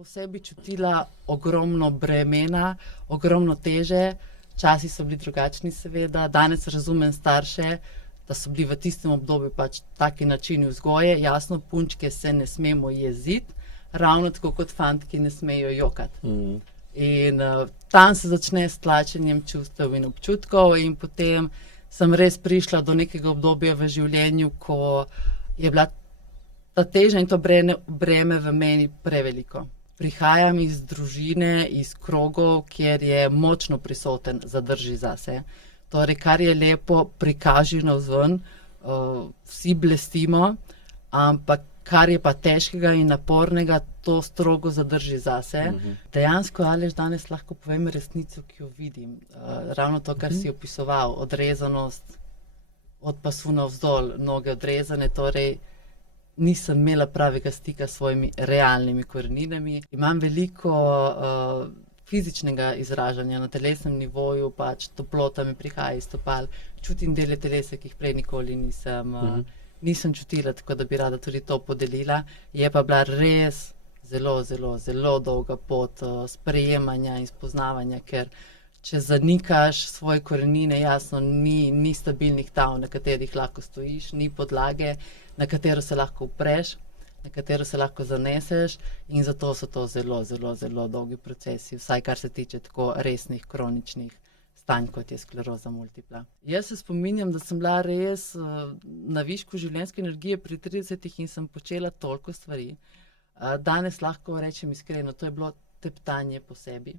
po sebi čutila ogromno bremena, ogromno teže. Časi so bili drugačni, seveda. Danes razumem starše, da so bili v tistem obdobju pač taki načini vzgoje. Jasno, punčke se ne smemo jeziti, ravno tako kot fantki ne smejo jokati. In tam se začne s tlačenjem čustev in občutkov in potem sem res prišla do nekega obdobja v življenju, ko je bila ta teža in to breme v meni preveliko. Prihajam iz družine, iz krogov, kjer je močno prisoten zadrži zase. Torej, kar je lepo, prikaži navzven, vsi blestimo, ampak kar je pa težkega in napornega, to strogo zadrži zase. Dejansko, Aleš, danes lahko povem resnico, ki jo vidim. Ravno to, kar si opisoval, odrezanost od pasu navzdol, noge odrezane, torej nisem imela pravega stika s svojimi realnimi koreninami. Imam veliko fizičnega izražanja na telesnem nivoju, pač toplota mi prihaja iz stopal, čutim dele telesa, ki jih prej nikoli nisem čutila, tako da bi rada tudi to podelila. Je pa bila res zelo dolga pot sprejemanja in spoznavanja, ker če zanikaš svoje korenine, jasno, ni stabilnih tal, na katerih lahko stojiš, ni podlage, na katero se lahko upreš, na katero se lahko zaneseš in zato so to zelo dolgi procesi, vsaj kar se tiče tako resnih kroničnih stanj, kot je skleroza multipla. Jaz se spominjam, da sem bila res na višku življenjske energije pri 30 in sem počela toliko stvari. Danes lahko rečem iskreno, to je bilo teptanje po sebi.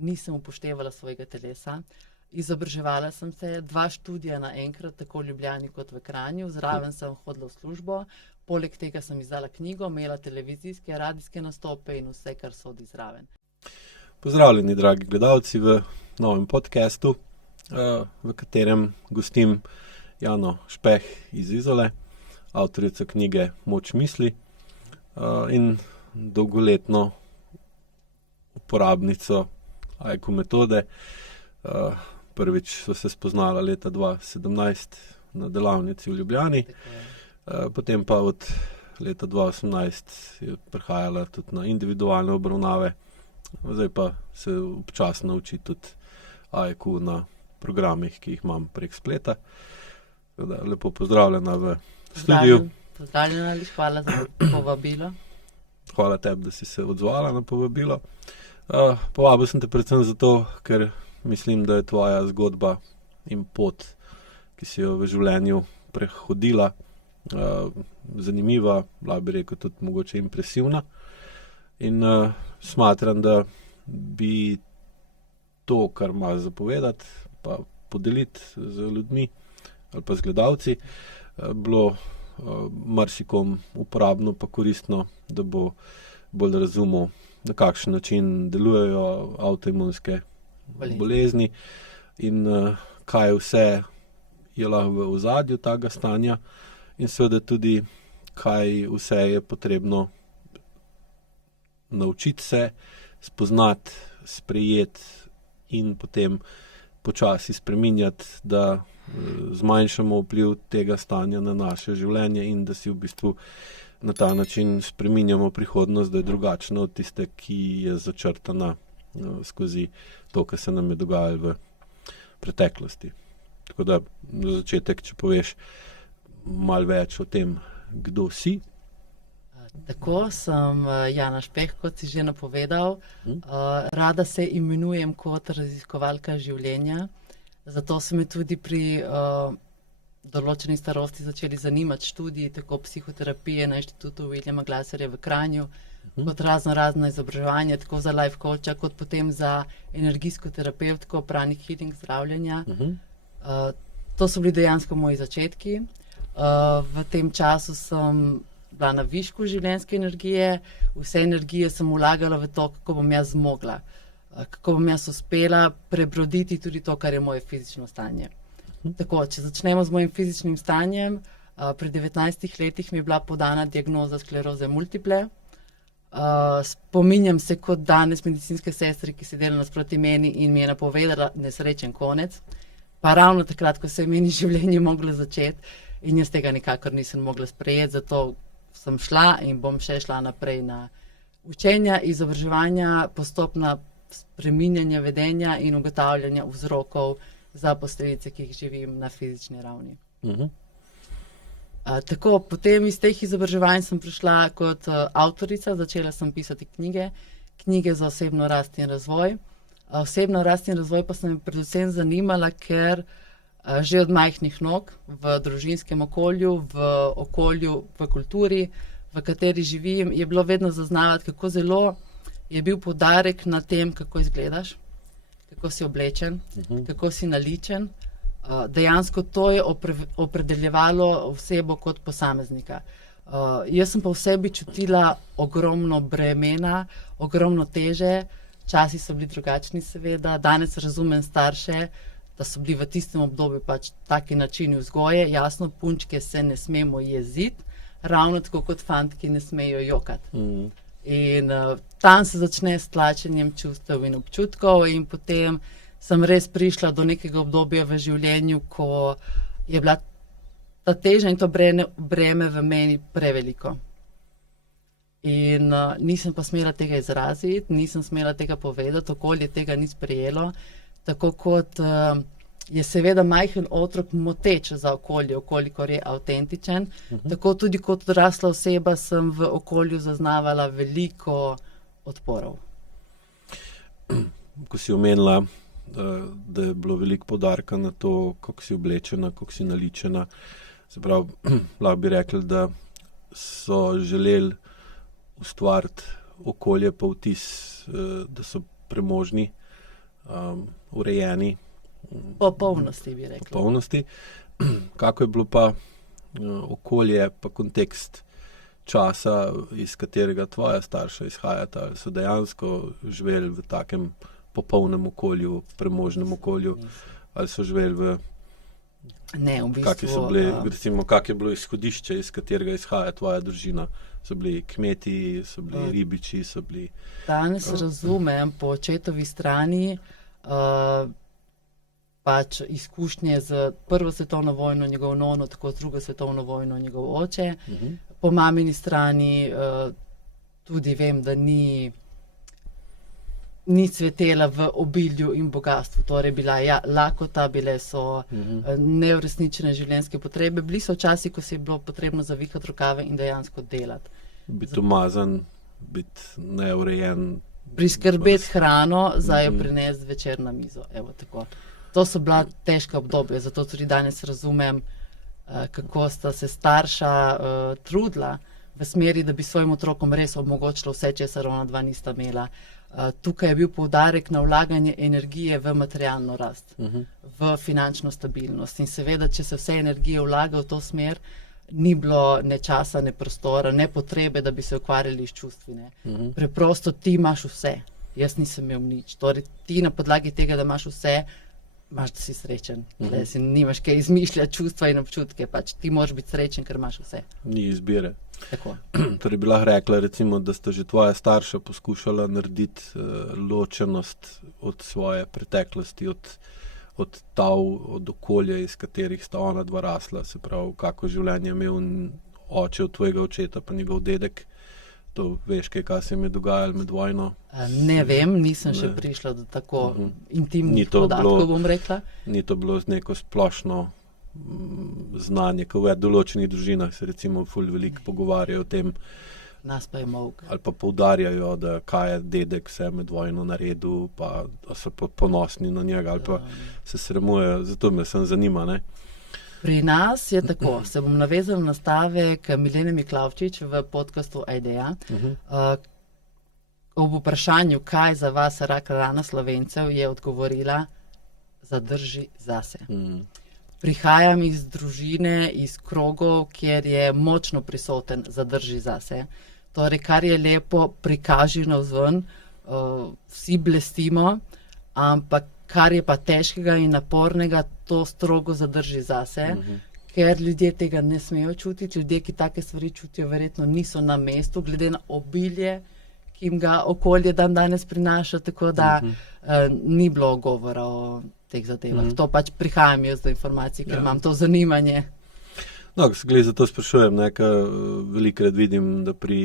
Nisem upoštevala svojega telesa. Izobraževala sem se, 2 študija naenkrat, tako v Ljubljani kot v Kranju. Zraven sem hodila v službo, poleg tega sem izdala knjigo, imela televizijske, radijske nastope in vse, kar sodi zraven. Pozdravljeni, dragi gledalci, v novem podcastu, v katerem gostim Jano Špeh iz Izole, avtorico knjige Moč misli in dolgoletno uporabnico AIKU metode. Prvič so se spoznala leta 2017 na delavnici v Ljubljani, potem pa od leta 2018 je prihajala tudi na individualne obravnave, zdaj pa se občasno uči tudi AIKU na programih, ki jih imam prek spleta. Lepo pozdravljena v studiu. Pozdravljena, hvala za povabilo. Hvala tebi, da si se odzvala na povabilo. Povabil sem te predvsem zato, ker mislim, da je tvoja zgodba in pot, ki si jo v življenju prehodila, zanimiva, bila bi rekel tudi mogoče impresivna. In smatram, da bi to, kar imaš za povedati, pa podeliti z ljudmi ali pa z gledalci, bilo marsikom uporabno pa koristno, da bo bolj razumel, na kakšen način delujejo avtoimunske bolezni in kaj vse je lahko v ozadju tega stanja in seveda tudi, kaj vse je potrebno naučiti se, spoznati, sprejeti in potem počasi spreminjati, da zmanjšamo vpliv tega stanja na naše življenje in da si v bistvu na ta način spreminjamo prihodnost, da je drugačna od tiste, ki je začrtana skozi to, kar se nam je dogajalo v preteklosti. Tako da na začetek, če poveš malo več o tem, kdo si. Tako, sem Jana Špeh, kot si že napovedal. Rada se imenujem kot raziskovalka življenja, zato so me tudi pri določeni starosti začeli zanimati študiji, tako psihoterapije na Inštitutu Williama Glasserja v Kranju, kot razna izobraževanja, tako za life coacha, kot potem za energijsko terapevtko, pranic healing, zdravljenja. To so bili dejansko moji začetki. V tem času sem bila na višku življenjske energije, vse energije sem vlagala v to, kako bom jaz zmogla, kako bom jaz uspela prebroditi tudi to, kar je moje fizično stanje. Tako, če začnemo z mojim fizičnim stanjem, pri 19 letih mi je bila podana diagnoza skleroze multiple. Spominjam se kot danes medicinske sestre, ki se dela nasproti meni in mi je napovedala nesrečen konec. Pa ravno takrat, ko se je meni življenje moglo začeti in jaz tega nikakor nisem mogla sprejeti, zato sem šla in bom še šla naprej na učenja, izobraževanja, postopna spreminjanja vedenja in ugotavljanja vzrokov za posledice, ki jih živim na fizični ravni. Tako, potem iz teh izobraževanj sem prišla kot avtorica, začela sem pisati knjige za osebno rast in razvoj. Osebno rast in razvoj pa sem me predvsem zanimala, ker že od majhnih nog v družinskem okolju, v kulturi, v kateri živim, je bilo vedno zaznavati, kako zelo je bil poudarek na tem, kako izgledaš, kako si oblečen, kako si naličen. Dejansko to je opredeljevalo osebo kot posameznika. Jaz sem pa v sebi čutila ogromno bremena, ogromno teže, časi so bili drugačni seveda, danes razumem starše, da so bili v tistem obdobju pač taki načini vzgoje, jasno, punčke se ne smemo jeziti, ravno tako kot fantki ne smejo jokati. In tam se začne s tlačenjem čustev in občutkov in potem sem res prišla do nekega obdobja v življenju, ko je bila ta teža in to breme v meni preveliko. In nisem pa smela tega izraziti, nisem smela tega povedati, okolje tega ni sprejelo, tako kot je seveda majhen otrok moteč za okolje, kolikor je avtentičen, tako tudi kot odrasla oseba sem v okolju zaznavala veliko odporov. Ko si omenila, da je bilo veliko poudarka na to, kako si oblečena, kako si naličena. Se pravi, lahko bi rekli, da so želeli ustvariti okolje pa vtis, da so premožni, urejeni. Po polnosti bi rekli. Po polnosti. Kako je bilo pa okolje pa kontekst časa, iz katerega tvoja starša izhajata? Ali so dejansko živeli v takem popolnem okolju, premožnem okolju, ali so živeli v... Ne, v bistvu... Kak je bilo izhodišče, iz katerega izhaja tvoja družina? So bili kmeti, so bili ribiči, so bili... Danes razumem po očetovi strani pač izkušnje z Prvo svetovno vojno, njegov nono, tako z Drugo svetovno vojno, njegov oče. Po mamini strani tudi vem, da ni cvetela v obilju in bogastvu. Torej bila lakota, bile so neuresničene življenjske potrebe. Bili so časi, ko si je bilo potrebno zavihati rokave in dejansko delati. Biti umazan, biti neurejen. Priskrbeti hrano, za jo prinesti večer na mizo. Evo, tako. To so bila težka obdobja, zato tudi danes razumem, kako sta se starša trudila v smeri, da bi svojim otrokom res omogočila vse, česar ona dva nista imela. Tukaj je bil poudarek na vlaganje energije v materialno rast, v finančno stabilnost. In seveda, če se vse energije vlaga v to smer, ni bilo ne časa, ne prostora, ne potrebe, da bi se ukvarjali s čustvi. Preprosto ti imaš vse. Jaz nisem imel nič. Torej, ti na podlagi tega, da imaš vse, imaš, da si srečen. Nimaš kaj izmišljati čustva in občutke. Pač ti moraš biti srečen, ker imaš vse. Ni izbire. Tako. Torej bi lahko rekla, recimo, da sta že tvoja starša poskušala narediti ločenost od svoje preteklosti, od tav, od okolja, iz katerih sta ona dva rasla. Se pravi, kako življenje je imel oče od tvojega očeta, pa njegov dedek. To veš, kaj se jim je dogajalo med vojno? Ne vem, nisem še prišla do tako intimnih podatkov, bom rekla. Ni to bilo neko splošno znanje, ko v določenih družinah se recimo ful veliko pogovarjajo o tem. Nas pa je molk. Ali pa poudarjajo, da kaj je dedek vse med vojno naredil, pa so ponosni na njega, ali pa se sramujejo. Zato me sem zanima, ne? Pri nas je tako, se bom navezal na stavek Milene Miklavčič v podcastu Ideja. Ob vprašanju, kaj za vas rak rana Slovencev, je odgovorila: zadrži zase. Prihajam iz družine, iz krogov, kjer je močno prisoten zadrži zase. Torej, kar je lepo, prikaži navzven, vsi blestimo, ampak kar je pa težkega in napornega, to strogo zadrži zase, ker ljudje tega ne smejo čutiti. Ljudje, ki take stvari čutijo, verjetno niso na mestu, glede na obilje, ki jim ga okolje dan danes prinaša, tako da ni bilo govora o teh zadevah. To pač prihajam jaz do informacij, ker imam to zanimanje. No, glede zato sprašujem, ker velikokrat vidim, da pri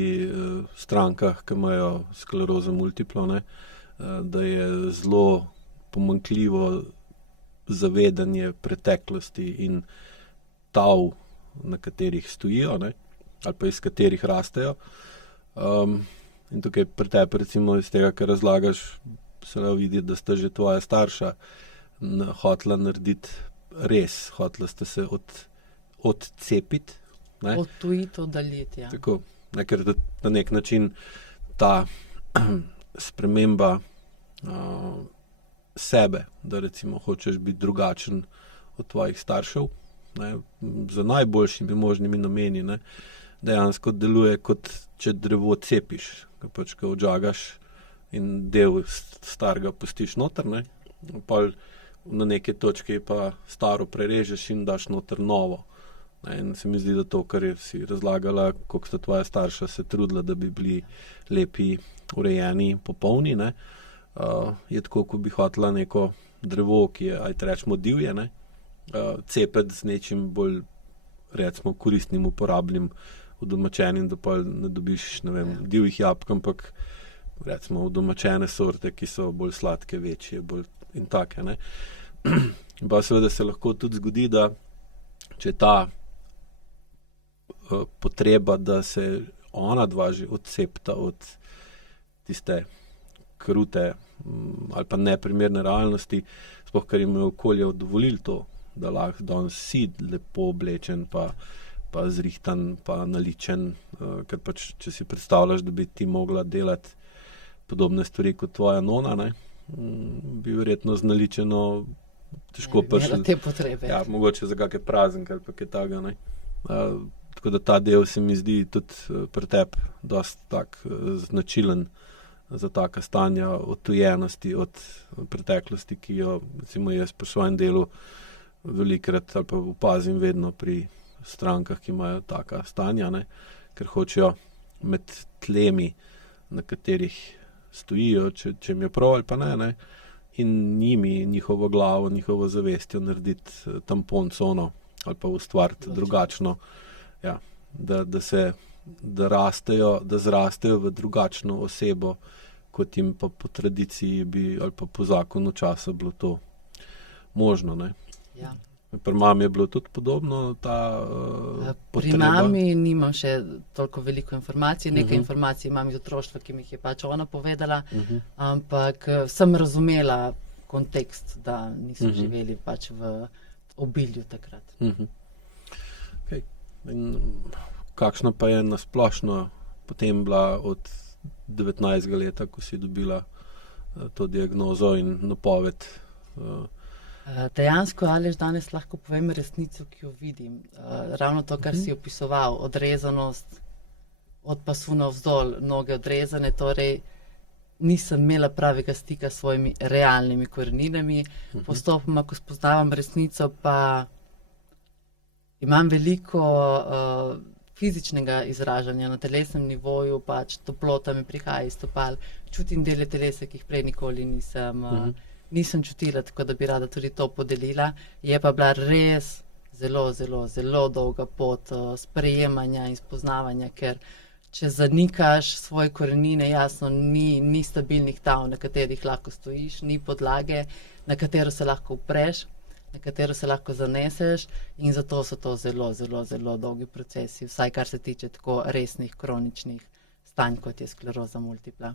strankah, ki imajo sklerozo multiplo, da je zelo pomanjkljivo zavedanje preteklosti in tav, na katerih stojijo, ali pa iz katerih rastejo. In tukaj pri tebi, recimo iz tega, kar razlagaš, se le vidi, da sta že tvoja starša hotela narediti res, hotela sta se odcepiti. Odtujiti, oddaljiti, ja. Tako, ker na nek način ta sprememba sebe, da recimo hočeš biti drugačen od tvojih staršev, za najboljšimi možnimi nameni, dejansko deluje kot če drevo cepiš, ko odžagaš in del starega pustiš noter, pol na neke točke pa staro prerežeš in daš noter novo. In se mi zdi, da to, kar si razlagala, koliko sta tvoja starša se trudila, da bi bili lepi, urejeni, popolni, je tako, ko bi hotela neko drevo, ki je, ajte rečemo, divje, cepeti z nečim bolj, recimo, koristnim, uporabnim, udomačenim, da pa ne dobiš, divjih jabolk, ampak recimo udomačene sorte, ki so bolj sladke, večje, bolj in take, Pa seveda se lahko tudi zgodi, da če ta potreba, da se ona dva že odcepta od tiste krute ali pa neprimerne realnosti, sploh ker jim je okolje dovolilo to, da lahko danes si lepo oblečen, pa zrihtan, pa naličen, ker pač, če si predstavljaš, da bi ti mogla delati podobne stvari kot tvoja nona, bi verjetno z naličeno težko prišli. Te potrebe. Ja, mogoče za kakšne praznike ali pa kaj takega, tako da ta del se mi zdi tudi pri tebi dosti tak značilen za taka stanja odtujenosti od preteklosti, ki jo recimo jaz pri svojem delu velikokrat ali pa opazim vedno pri strankah, ki imajo taka stanja, ker hočejo med tlemi, na katerih stojijo, če jim je prav ali pa ne, in njimi, njihovo glavo, njihovo zavestjo narediti tampon cono ali pa ustvariti drugačno, ja, da zrastejo v drugačno osebo, kot jim pa po tradiciji bi ali pa po zakonu časa bilo to možno, Ja. Pri mami je bilo tudi podobno ta potreba. Pri mami nimam še toliko veliko informacij, nekaj informacij imam iz otroštva, ki mi jih je pač ona povedala, ampak sem razumela kontekst, da niso živeli pač v obilju takrat. Okay. In kakšna pa je nasplošno potem bila od 19. leta, ko si dobila to diagnozo in napoved? Dejansko, Aleš, danes lahko povem resnico, ki jo vidim. Ravno to, kar si opisoval, odrezanost od pasu navzdol, noge odrezane, torej nisem imela pravega stika s svojimi realnimi koreninami. Postopoma, ko spoznavam resnico, pa imam veliko fizičnega izražanja na telesnem nivoju, pač toplota mi prihaja iz stopal, čutim dele telesa, ki jih prej nikoli nisem čutila, tako da bi rada tudi to podelila. Je pa bila res zelo, zelo, zelo dolga pot sprejemanja in spoznavanja, ker če zanikaš svoje korenine, jasno, ni stabilnih tav, na katerih lahko stojiš, ni podlage, na katero se lahko upreš, na katero se lahko zaneseš, in zato so to zelo, zelo, zelo dolgi procesi, vsaj kar se tiče tako resnih kroničnih stanj, kot je skleroza multipla.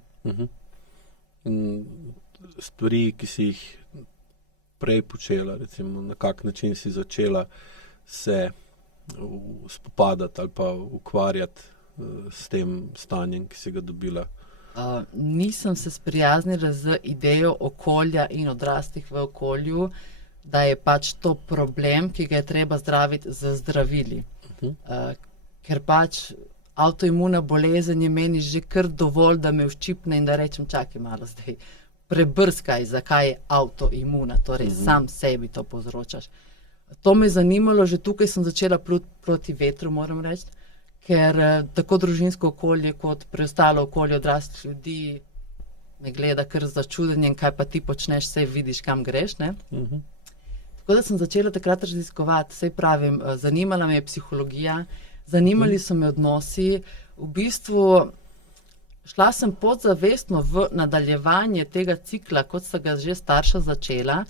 Stvari, ki si jih prej počela, recimo na kak način si začela se spopadati ali pa ukvarjati s tem stanjem, ki si ga dobila? Nisem se sprijaznila z idejo okolja in odraslih v okolju, da je pač to problem, ki ga je treba zdraviti z zdravili. Ker pač avtoimuna bolezen je meni že kar dovolj, da me vščipne in da rečem, čakaj malo zdaj, prebrskaj, zakaj je avtoimuna, torej sam sebi to povzročaš. To me je zanimalo, že tukaj sem začela pluti proti vetru, moram reči, ker tako družinsko okolje kot preostalo okolje odraslih ljudi me gleda kar z začudenjem, kaj pa ti počneš, saj vidiš, kam greš, ne? Tako da sem začela takrat raziskovati, saj pravim, zanimala me je psihologija, zanimali so me odnosi, v bistvu šla sem podzavestno v nadaljevanje tega cikla, kot sta ga že starša začela,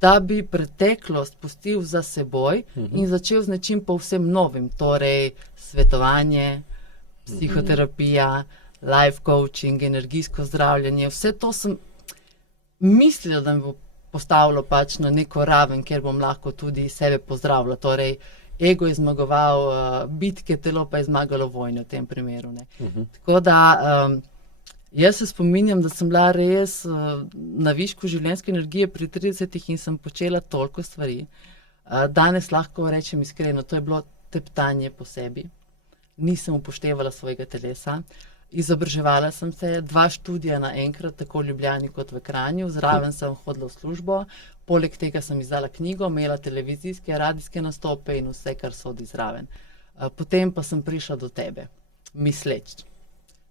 da bi preteklost pustil za seboj in začel z nečim povsem novim, torej svetovanje, psihoterapija, life coaching, energijsko zdravljenje, vse to sem mislila, da mi bo postavilo pač na neko raven, kjer bom lahko tudi sebe pozdravila. Torej, ego je zmagoval bitke, telo pa je zmagalo vojne v tem primeru. Ne. Tako da jaz se spominjam, da sem bila res na višku življenjske energije pri 30 in sem počela toliko stvari. Danes lahko rečem iskreno, to je bilo teptanje po sebi. Nisem upoštevala svojega telesa. Izobraževala sem se, 2 študija naenkrat, tako v Ljubljani kot v Kranju, zraven sem hodila v službo, poleg tega sem izdala knjigo, imela televizijske, radijske nastope in vse, kar sodi zraven. Potem pa sem prišla do tebe, misleč.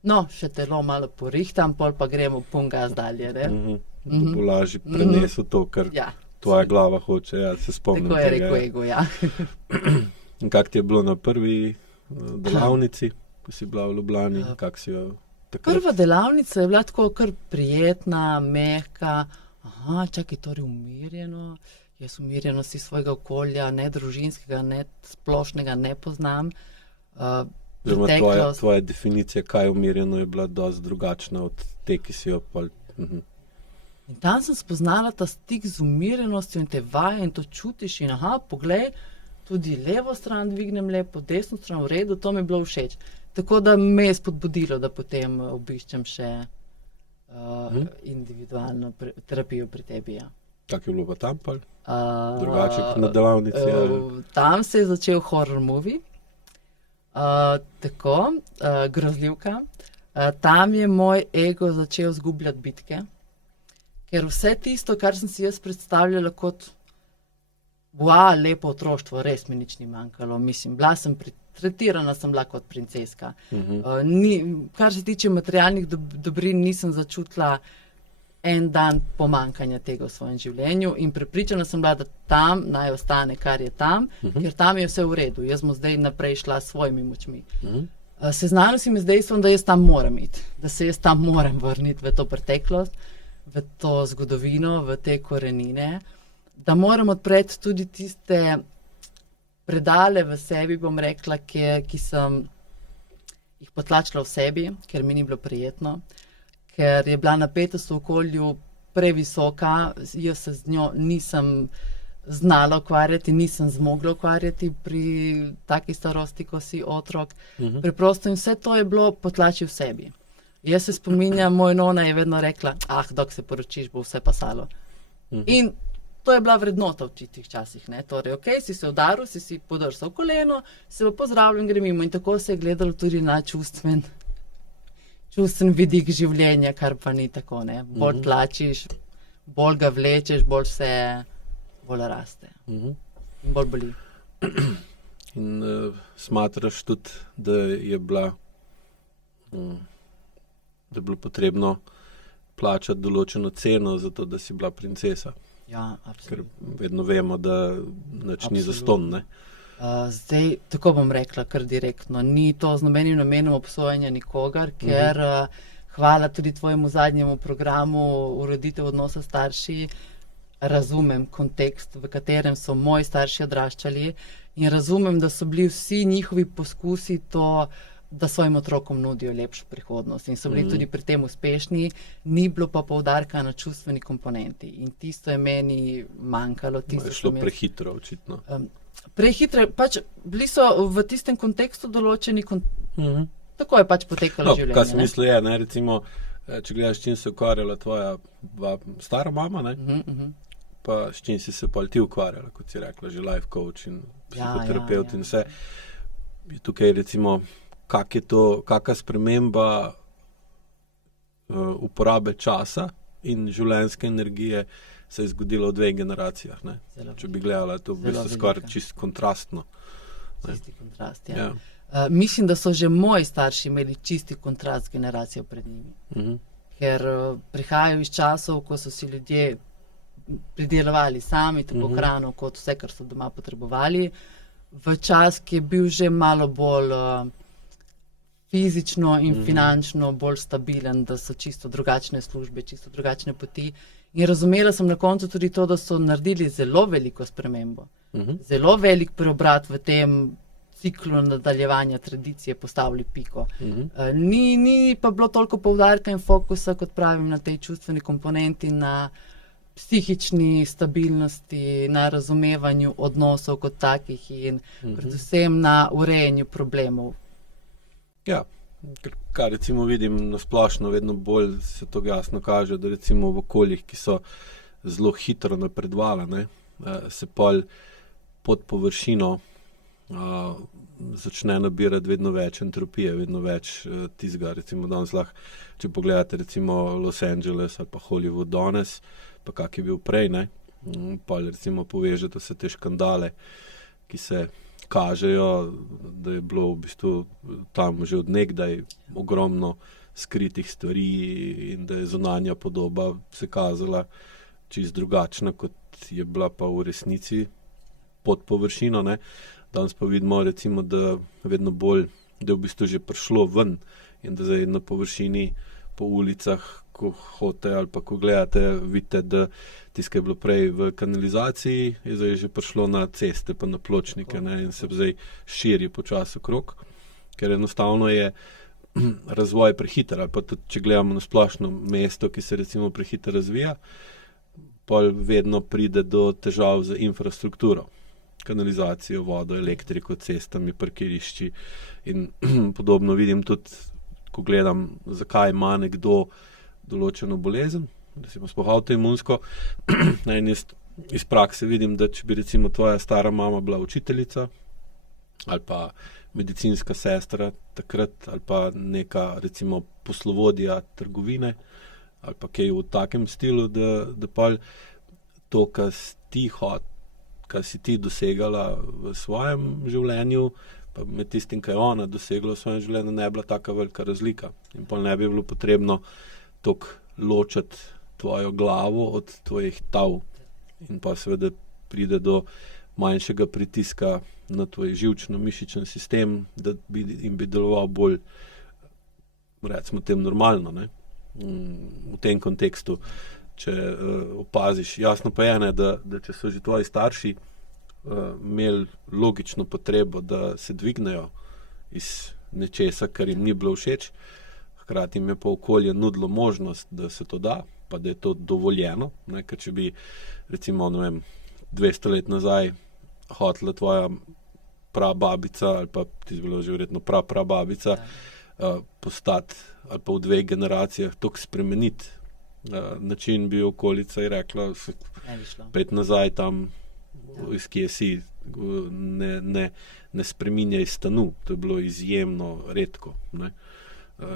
No, še telo malo porihtam, pol pa gremo pun gas dalje, ne? Da bo lažje prenesel to, kar tvoja glava hoče, se spomnim. Tako je rekel ego, ja. In kak ti je bilo na prvi delavnici? Si bila v Ljubljani, kak si jo takrat? Prva delavnica je bila tako kar prijetna, mehka, čakaj, torej umirjeno, jaz umirjenosti svojega okolja, ne družinskega, ne splošnega, ne poznam. Tvoja definicija, kaj je umirjeno, je bila dosti drugačna od te, ki si jo pa... In tam sem spoznala ta stik z umirjenostjo in te vaje in to čutiš in poglej, tudi levo stran dvignem lepo, desno stran v redu, to mi je bilo všeč. Tako da me je spodbudilo, da potem obiščem še individualno terapijo pri tebi. Ja. Tako je bilo pa tam pa? Drugače kot na delavnici? Tam se je začel horror movie, grozljivka. Tam je moj ego začel zgubljati bitke, ker vse tisto, kar sem si jaz predstavljala kot lepo otroštvo, res mi nič ni manjkalo. Mislim, tretirana sem bila kot princeska. Kar se tiče materialnih dobrin, nisem začutila en dan pomanjkanja tega v svojem življenju in prepričana sem bila, da tam naj ostane, kar je tam, ker tam je vse v redu. Jaz bom zdaj naprej šla s svojimi močmi. Seznanila si me z dejstvom, da jaz tam moram iti, da se jaz tam moram vrniti v to preteklost, v to zgodovino, v te korenine, da moram odpreti tudi tiste predale v sebi, bom rekla, ki sem jih potlačila v sebi, ker mi ni bilo prijetno, ker je bila napetost v okolju previsoka, jaz se z njo nisem znala ukvarjati, nisem zmogla ukvarjati pri taki starosti, ko si otrok. Preprosto in vse to je bilo potlači v sebi. Jaz se spominjam, moj nona je vedno rekla, dok se poročiš, bo vse pasalo. In to je bila vrednota v tih časih, ne. Torej, si se udaril, si podrsal koleno, se bo pozdravljen, gre mimo. In tako se je gledalo tudi na čustven vidik življenja, kar pa ni tako, ne. Bolj tlačiš, bolj ga vlečeš, bolj raste. In bolj boli. In smatraš tudi, da je bilo potrebno plačati določeno ceno za to, da si bila princesa? Ja, absolutno. Ker vedno vemo, da nič ni zastonj, ne? Zdaj, tako bom rekla, kar direktno. Ni to z nobenim namenom obsojanja nikogar, ker hvala tudi tvojemu zadnjemu programu Ureditev odnosa starši, razumem kontekst, v katerem so moji starši odraščali in razumem, da so bili vsi njihovi poskusi to, da svojim otrokom nudijo lepšo prihodnost in so bili tudi pri tem uspešni, ni bilo pa poudarka na čustveni komponenti in tisto je meni manjkalo. Je šlo prehitro, očitno. Prehitro, pač bili so v tistem kontekstu določeni, tako je pač potekalo življenje. Kaj sem mislil je, ne, recimo, če gledaš, čim se ukvarjala tvoja stara mama, ne, pa s čim si se pa ti ukvarjala, kot si rekla, že life coach in psihoterapeut in vse. Je tukaj recimo kakšna sprememba uporabe časa in življenjske energije se je zgodila v 2 generacijah, ne? Če bi gledala, to v bistvu skoraj čisto kontrastno. Čisti kontrast, ja. Mislim, da so že moji starši imeli čisti kontrast z generacijo pred njimi. Ker prihajajo iz časov, ko so si ljudje pridelovali sami, tako hrano kot vse, kar so doma potrebovali. V čas, ki je bil že malo bolj fizično in finančno bolj stabilen, da so čisto drugačne službe, čisto drugačne poti. In razumela sem na koncu tudi to, da so naredili zelo veliko spremembo. Zelo velik preobrat v tem ciklu nadaljevanja tradicije, postavili piko. Ni pa bilo toliko poudarka in fokusa, kot pravim, na tej čustveni komponenti, na psihični stabilnosti, na razumevanju odnosov kot takih in predvsem na urejanju problemov. Ja, kar recimo vidim na splošno, vedno bolj se to jasno kaže, da recimo v okoljih, ki so zelo hitro napredvala, se pol pod površino začne nabirati vedno več entropije, vedno več tizga. Recimo danes lahko, če pogledate recimo Los Angeles ali pa Hollywood danes, pa kak je bil prej, pa recimo povežete se te škandale, ki se kažejo, da je bilo v bistvu tam že od nekdaj ogromno skritih stvari in da je zunanja podoba se kazala čisto drugačna, kot je bila pa v resnici pod površino. Danes pa vidimo recimo, da vedno bolj, da je v bistvu že prišlo ven in da zdaj na površini po ulicah, ko hodite ali pa ko gledate, vidite, da tisto, kar je bilo prej v kanalizaciji, je zdaj že prišlo na ceste pa na pločnike in se zdaj širi počasi okrog, ker enostavno je razvoj prehiter, ali pa tudi, če gledamo na splošno mesto, ki se recimo prehiter razvija, pa vedno pride do težav z infrastrukturo, kanalizacijo, vodo, elektriko, cestami, parkirišči in podobno vidim tudi, ko gledam, zakaj ima nekdo določeno bolezen, recimo sploh avtoimunsko. Iz prakse vidim, da če bi recimo tvoja stara mama bila učiteljica ali pa medicinska sestra takrat, ali pa neka recimo poslovodja trgovine ali pa kaj v takem stilu, da pa to, kar si ti dosegala v svojem življenju, pa med tistim, kaj je ona dosegla v svojem življenju, ne bi bila taka velika razlika. In pa ne bi bilo potrebno toliko ločiti tvojo glavo od tvojih tav. In pa seveda pride do manjšega pritiska na tvoj živčno-mišičen sistem, da bi deloval bolj, recimo tem, normalno, v tem kontekstu. Če opaziš, jasno pa je, da če so že tvoji starši imeli logično potrebo, da se dvignejo iz nečesa, kar jim ni bilo všeč, hkrati jim je pa okolje nudilo možnost, da se to da, pa da je to dovoljeno, ker če bi recimo, 200 let nazaj hotela tvoja prababica ali pa ti je bilo že verjetno prababica postati ali pa v 2 generacijah toliko spremeniti način, bi okolica je rekla, pet nazaj tam, iz kje si, ne spreminjaj stanu. To je bilo izjemno redko.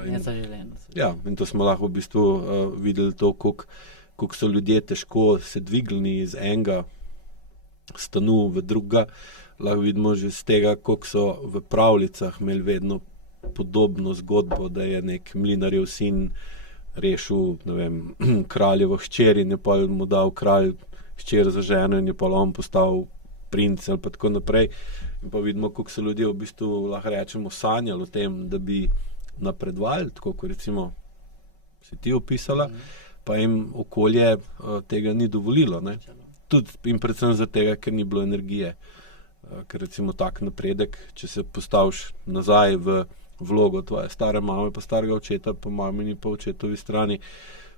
Nezaželeno. Ja, in to smo lahko v bistvu videli to, koliko so ljudje težko se dvignili iz enega stanu v drugega. Lahko vidimo že z tega, koliko so v pravljicah imeli vedno podobno zgodbo, da je nek mlinarjev sin rešil, kraljevo hčer in je pa mu dal kralj hčer za ženo in je pa on postal princ ali pa tako naprej. In pa vidimo, koliko so ljudje v bistvu, lahko rečemo, sanjali o tem, da bi napredovali, tako kot recimo si ti opisala, pa jim okolje tega ni dovolilo. Tudi in predvsem zato, ker ni bilo energije. Ker recimo tak napredek, če se postaviš nazaj v vlogo tvoje stare mame pa starega očeta, po mamini pa očetovi strani,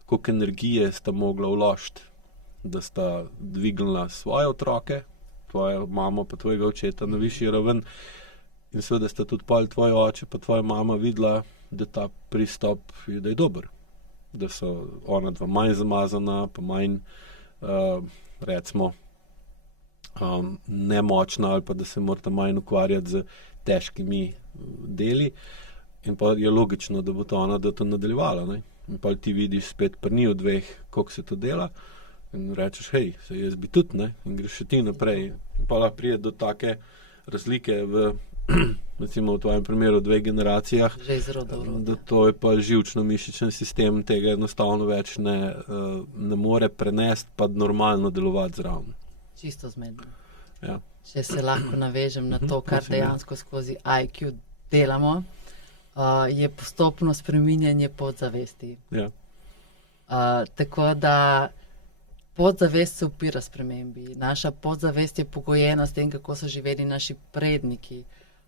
koliko energije sta mogla vložiti, da sta dvignila svoje otroke, tvojo mamo pa tvojega očeta na višji raven, in seveda sta tudi tvoj oče pa tvoja mama videla, da ta pristop je, da je dober, da so ona dva manj zamazana, pa manj recimo nemočna ali pa da se morata manj ukvarjati z težkimi deli, in pa je logično, da bo to ona da to nadaljevala. In pa ti vidiš spet pri njih 2, koliko se to dela in rečeš, hej, se jaz bi tudi, in greš še ti naprej. In pa lahko pride do take razlike v recimo v tvojem primeru 2 generacijah, Že zelo dobro. da to je pa živčno-mišičen sistem, tega enostavno več ne more prenesti, pa normalno delovati zraven. Čisto zmedno. Ja. Če se lahko navežem na to, kar prosim, ja. dejansko skozi IQ delamo, je postopno spreminjanje podzavesti. Ja. Tako da podzavest se upira spremembi. Naša podzavest je pogojena s tem, kako so živeli naši predniki.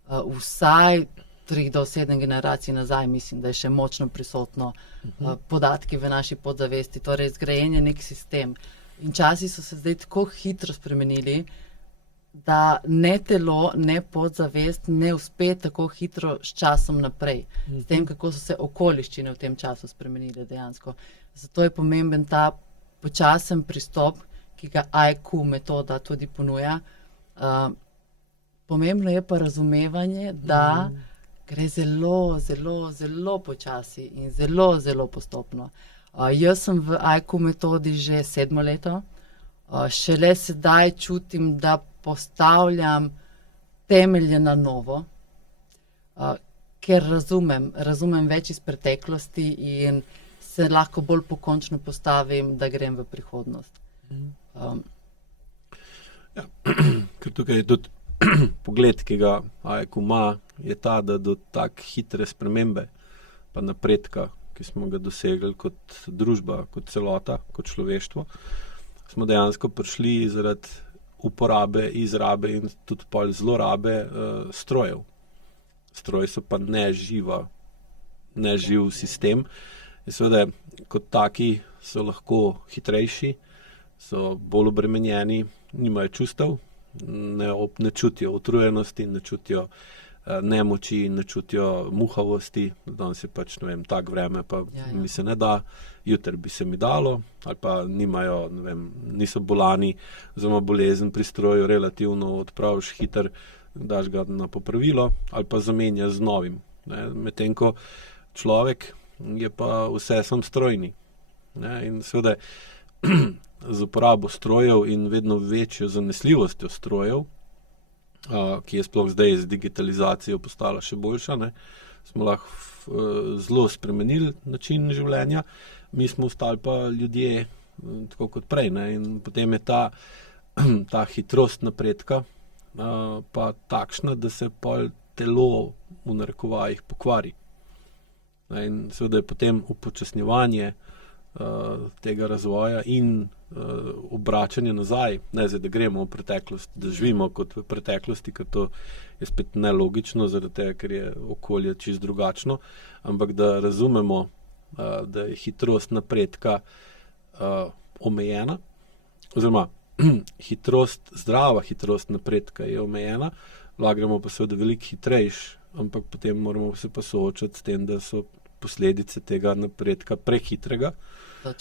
Vsaj 3 do 7 generacij nazaj, mislim, da je še močno prisotno podatki v naši podzavesti. Torej, zgrajen je nek sistem. In časi so se zdaj tako hitro spremenili, da ne telo, ne podzavest ne uspe tako hitro s časom naprej. S tem, kako so se okoliščine v tem času spremenile dejansko. Zato je pomemben ta počasen pristop, ki ga IQ metoda tudi ponuja. Pomembno je pa razumevanje, da gre zelo, zelo, zelo počasi in zelo, zelo postopno. Jaz sem v IQ metodi že 7 leto. Šele sedaj čutim, da postavljam temelje na novo, ker razumem več iz preteklosti in se lahko bolj pokončno postavim, da grem v prihodnost. Ja, ker tukaj je tudi pogled, ki ga IQ ima, je ta, da do tak hitre spremembe pa napredka, ki smo ga dosegli kot družba, kot celota, kot človeštvo, smo dejansko prišli zaradi uporabe, izrabe in tudi pol zlorabe strojev. Stroji so pa neživ sistem. In seveda, kot taki so lahko hitrejši, so bolj obremenjeni, nimajo čustev, ne čutijo utrujenosti, ne čutijo nemoči, ne čutijo muhavosti. Danes je pač, ne vem, tak vreme, pa mi se ne da, jutri bi se mi dalo, ali pa nimajo, ne vem, niso bolani, oziroma bolezen pri stroju relativno odpraviš hiter, daš ga na popravilo, ali pa zamenjaš z novim. Medtem ko človek je pa vse sam strojni. In seveda z uporabo strojev in vedno večjo zanesljivostjo strojev, ki je sploh zdaj z digitalizacijo postala še boljša, smo lahko zelo spremenili način življenja, mi smo ostali pa ljudje tako kot prej. In potem je ta hitrost napredka pa takšna, da se pol telo v narekovajih pokvari. In seveda je potem upočasnjevanje tega razvoja in obračanje nazaj, ne zdaj, da gremo v preteklost, da živimo kot v preteklosti, ker to je spet nelogično, zaradi tega, ker je okolje čisto drugačno, ampak da razumemo, da je hitrost napredka omejena, oziroma zdrava hitrost napredka je omejena, lahko gremo pa seveda veliko hitrejš, ampak potem moramo se pa soočati s tem, da so posledice tega napredka prehitrega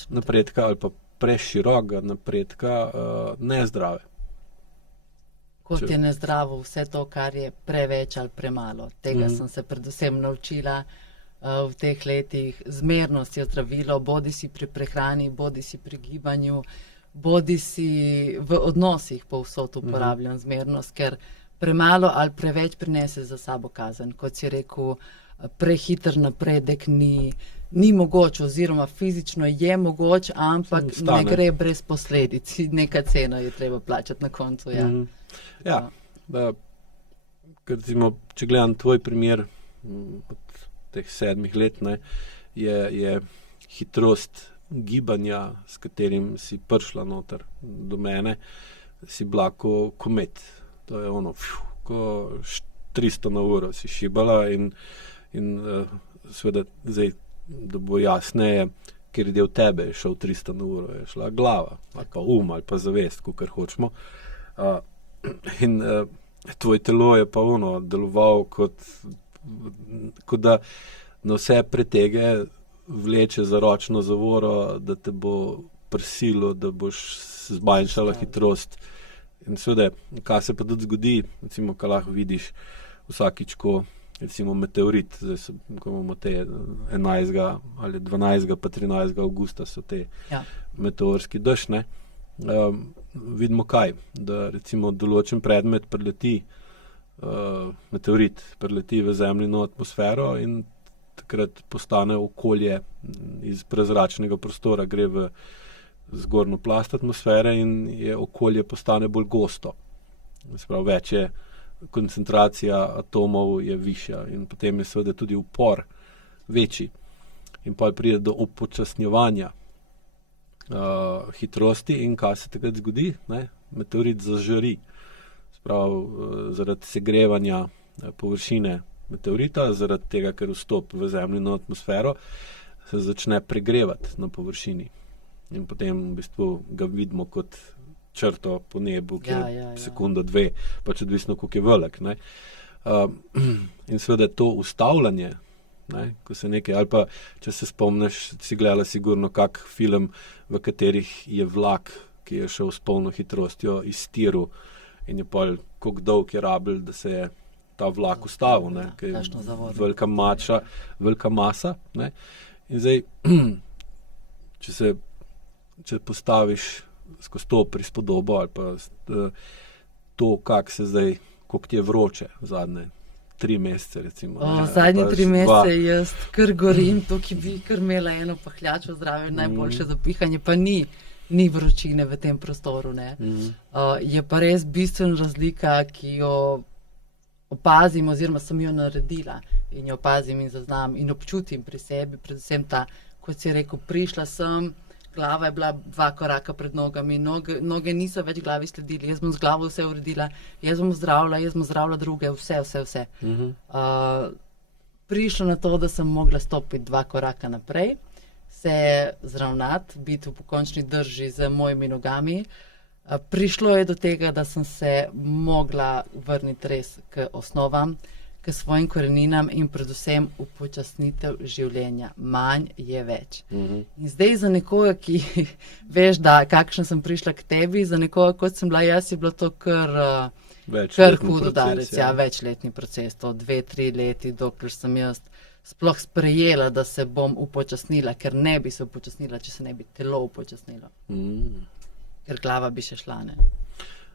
napredka ali pa preširokega napredka nezdrave. Kot je nezdravo vse to, kar je preveč ali premalo. Tega sem se predvsem naučila v teh letih. Zmernost je zdravilo, bodi si pri prehrani, bodi si pri gibanju, bodi si v odnosih povsod uporabljam zmernost, ker premalo ali preveč prinese za sabo kazen. Kot si rekel, prehiter napredek ni mogoč, oziroma fizično je mogoč, ampak ne gre brez posledic. Neka cena je treba plačati na koncu. Recimo, če gledam tvoj primer od teh 7 let, je hitrost gibanja, s katerim si prišla noter do mene, si bila ko komet. To je ono, ko 300 na uro si šibala in seveda zdaj, da bo jasneje, ker je del tebe je šel 300 na uro, je šla glava, ali pa ali pa zavest, kakor hočemo. In tvoj telo je pa deloval kot da na vse pretege vleče za ročno zavoro, da te bo prisilo, da boš zmanjšala hitrost. In seveda, kaj se pa tudi zgodi, recimo, kaj lahko vidiš vsakič, ko recimo meteorit, zdaj ko imamo te 11. ali 12. pa 13. avgusta so te meteorski dež, vidimo kaj, da recimo določen predmet prileti meteorit preleti v zemljino atmosfero in takrat postane okolje iz prezračnega prostora, gre v zgornjo plast atmosfere in je okolje postane bolj gosto. Sprav, več je koncentracija atomov je višja in potem je seveda tudi upor večji. In pa pride do upočasnjevanja hitrosti in kaj se takrat zgodi? Ne? Meteorit zažari. Sprav, zaradi segrevanja površine meteorita, zaradi tega, ker vstop v zemljino atmosfero, se začne pregrevati na površini. In potem v bistvu ga vidimo kot črto po nebu, ki je sekundo, dve, pač odvisno, koliko je velik. Ne? In seveda to ustavljanje, ne? Ko se nekaj, ali pa če se spomniš, si gledala sigurno kak film, v katerih je vlak, ki je šel s polno hitrostjo iztiril in je pol, koliko dolg je rabil, da se je ta vlak ustavil, ne? Ker je velika masa. Ne? In zdaj, če postaviš skozi to prispodobo ali pa to, koliko ti je vroče zadnje 3 mesece, recimo. Zadnje 3 mesece jaz kar gorim, tukaj bi kar imela eno pahljačo zraven, najboljše za pihanje, pa ni vročine v tem prostoru. Ne. Je pa res bistvena razlika, ki jo opazim oziroma sem jo naredila in jo opazim in zaznam in občutim pri sebi, predvsem ta, kot si rekel, prišla sem, glava je bila 2 koraka pred nogami, noge niso več glavi sledili, jaz bom z glavo vse uredila, jaz bom zdravila druge, vse. Prišlo na to, da sem mogla stopiti 2 koraka naprej, se zravnati, biti v pokončni drži z mojimi nogami. Prišlo je do tega, da sem se mogla vrniti res k osnovam, k svojim koreninam in predvsem upočasnitev življenja. Manj je več. In zdaj za nekoga, ki veš, da kakšna sem prišla k tebi, za nekoga, kot sem bila jaz, je bilo to kar hudo udarec, večletni proces, to 2-3 leti, dokler sem jaz sploh sprejela, da se bom upočasnila, ker ne bi se upočasnila, če se ne bi telo upočasnilo. Ker glava bi še šla, ne.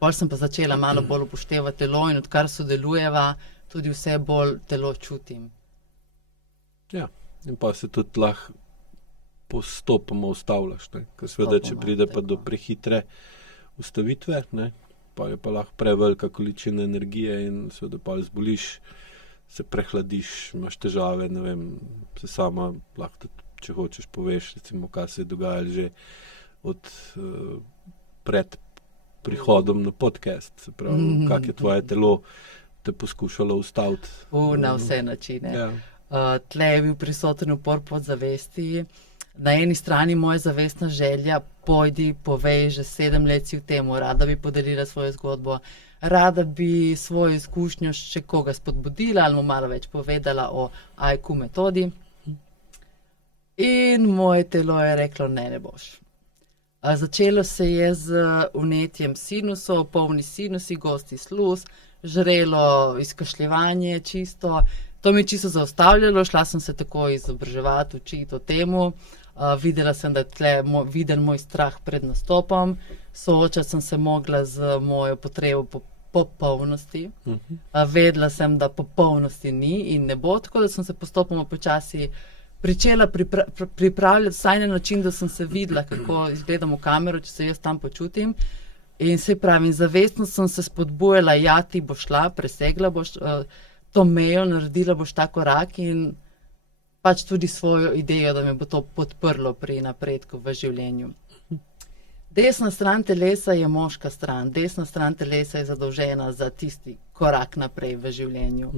Bolj sem pa začela malo bolj upoštevati telo in odkar sodelujeva, tudi vse bolj telo čutim. Ja, in pa se tudi lahko postopoma ustavljaš, ne. Ker seveda, če pride pa do prehitre ustavitve, ne, pa je pa lahko prevelika količina energije in seveda pa zboliš, se prehladiš, imaš težave, ne vem, se sama lahko tudi, če hočeš, poveš, recimo, kaj se je dogajalo že od pred prihodom na podcast, se pravi, kak je tvoje telo te poskušalo ustaviti. Na vse načine. Tle je bil prisoten upor podzavesti. Na eni strani moja zavestna želja, pojdi, povej, že 7 let si v temu, rada bi podelila svojo zgodbo, rada bi svojo izkušnjo še koga spodbudila ali mu malo več povedala o IQ metodi. In moje telo je reklo, ne boš. Začelo se je z vnetjem sinusov, polni sinusi, gosti sluz, žrelo izkašljevanje čisto. To mi je čisto zaustavljalo, šla sem se takoj izobraževati, učiti o temu. Videla sem, da je tle viden moj strah pred nastopom. Soočati sem se mogla z mojo potrebo po popolnosti. Vedela sem, da popolnosti ni in ne bo, tako da sem se postopoma počasi pričela pripravljati vsaj na način, da sem se videla, kako izgledam v kamero, če se jaz tam počutim. In se pravim, zavestno sem se spodbujala, ja, ti boš šla, presegla boš to mejo, naredila boš ta korak in pač tudi svojo idejo, da me bo to podprlo pri napredku v življenju. Desna stran telesa je moška stran, desna stran telesa je zadolžena za tisti korak naprej v življenju.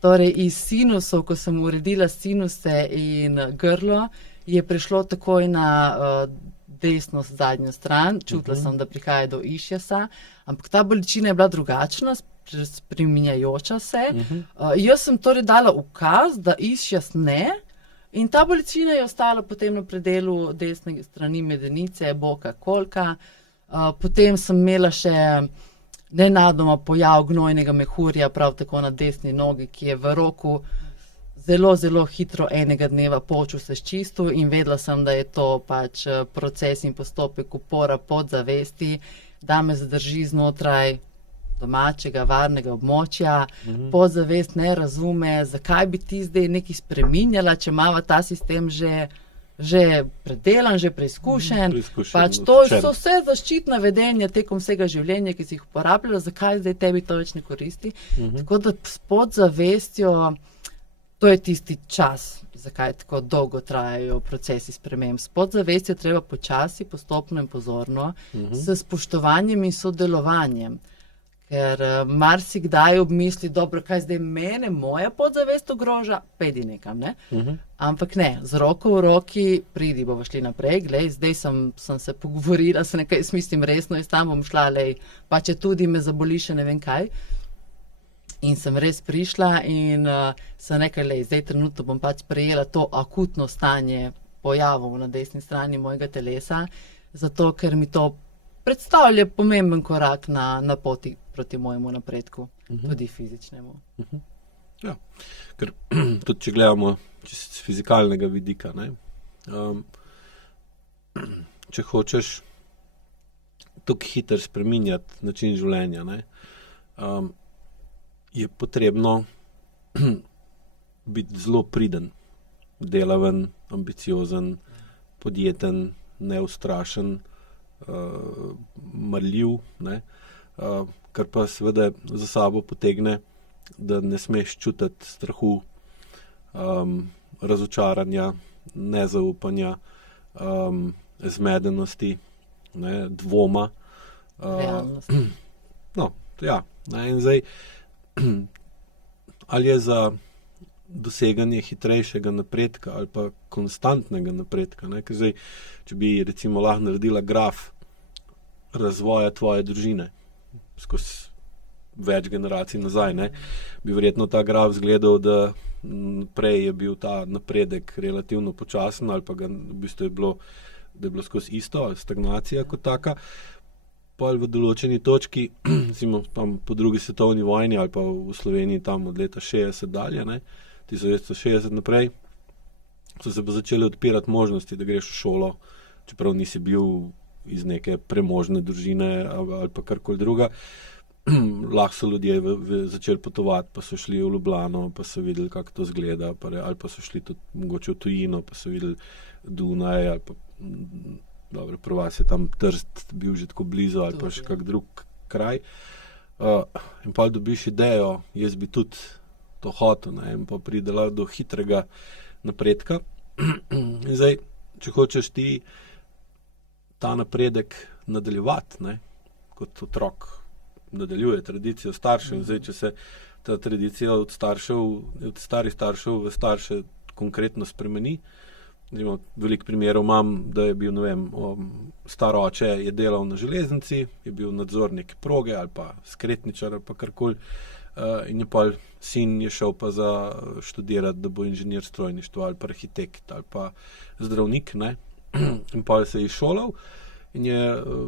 Torej, iz sinusov, ko sem uredila sinuse in grlo, je prišlo takoj na desno zadnjo stran, čutila sem, da prihaja do išjasa, ampak ta bolečina je bila drugačna, spreminjajoča se. Jaz sem torej dala ukaz, da išjas ne, in ta bolečina je ostala potem na predelu desne strani medenice, boka, kolka. Potem sem imela še nenadoma pojav gnojnega mehurja, prav tako na desni nogi, ki je v roku zelo, zelo hitro enega dneva počel se sčistil in vedela sem, da je to pač proces in postopek upora podzavesti, da me zadrži znotraj domačega, varnega območja, podzavest ne razume, zakaj bi ti zdaj nekaj spreminjala, če imava ta sistem že predelan, že preizkušen. Pač to so vse zaščitna vedenja tekom vsega življenja, ki si jih uporabljala, zakaj zdaj tebi to več ne koristi. Tako da s podzavestjo, to je tisti čas, zakaj tako dolgo trajajo procesi sprememb. S podzavestjo treba počasi, postopno in pozorno, s spoštovanjem in sodelovanjem. Ker marsikdaj obmisli, dobro, kaj zdaj mene, moja podzavest ogroža, pejdi nekam, ne? Ampak ne, z roko v roki pridi, bomo šli naprej, glej, zdaj sem se pogovorila, se nekaj smislim resno, jaz tam bom šla, lej, pa če tudi me zaboli še ne vem kaj. In sem res prišla in sem rekla, lej, zdaj trenutno bom pač prejela to akutno stanje pojavov na desni strani mojega telesa, zato ker mi to predstavlja pomemben korak na poti proti mojemu napredku, tudi fizičnemu. Ja, ker tudi če gledamo z fizikalnega vidika, ne, če hočeš tako hitro spreminjati način življenja, ne, je potrebno biti zelo priden, delaven, ambiciozen, podjeten, neustrašen, marljiv, ne, kar pa seveda za sabo potegne, da ne smeš čutiti strahu, razočaranja, nezaupanja, zmedenosti, ne, dvoma. Realnosti. No, ja, ne, in zdaj, ali je za doseganje hitrejšega napredka ali pa konstantnega napredka, ne, ker zdaj, če bi recimo lahko naredila graf razvoja tvoje družine skozi več generacij nazaj, ne, bi verjetno ta graf izgledal, da prej je bil ta napredek relativno počasen ali pa ga v bistvu je bilo skozi isto, ali stagnacija kot taka. Pa v določeni točki, recimo tam po drugi svetovni vojni ali pa v Sloveniji tam od leta 60 dalje, ne, 1960 naprej, so se pa začele odpirati možnosti, da greš v šolo, čeprav nisi bil iz neke premožne družine ali pa karkoli druga. Lahko so ljudje začeli potovati, pa so šli v Ljubljano, pa so videli, kako to izgleda, ali pa so šli tudi mogoče v tujino, pa so videli Dunaj, ali pa dobro, pri vas je tam Trst bil že tako blizu, ali pa še kak drug kraj. In pa dobiš idejo, jaz bi tudi to hotel, ne, in pa pridela do hitrega napredka. In zdaj, če hočeš ti ta napredek nadaljevati, ne, kot otrok nadaljuje tradicijo staršev, in zdaj, če se ta tradicija od starih staršev v starše konkretno spremeni, veliko primerov imam, da je bil, ne vem, star oče je delal na železnici, je bil nadzornik proge ali pa skretničar ali pa karkoli, in je pa sin je šel pa za študirati, da bo inženir strojništva ali pa arhitekt ali pa zdravnik, ne, in pa se je izšolal in je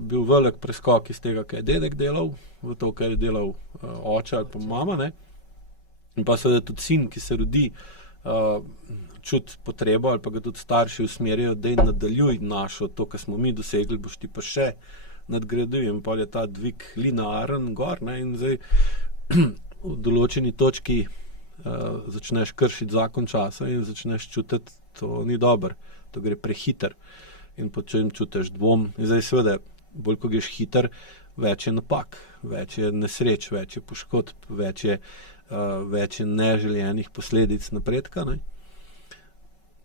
bil velik preskok iz tega, kaj je dedek delal, v to, kaj je delal oče ali pa mama, ne, in pa seveda tudi sin, ki se rodi, čuti potrebo ali pa ga tudi starši usmerijo, da nadaljuj našo, to, kar smo mi dosegli, boš ti pa še nadgraduj, in pa je ta dvig linearen gor, ne, in zdaj v določeni točki začneš kršiti zakon časa in začneš čutiti, to ni dobro, to gre prehiter in potem čutiš dvom. In zdaj seveda, bolj ko greš hiter, več je napak, več je nesreč, več je poškodb, več je neželjenih posledic napredka, ne.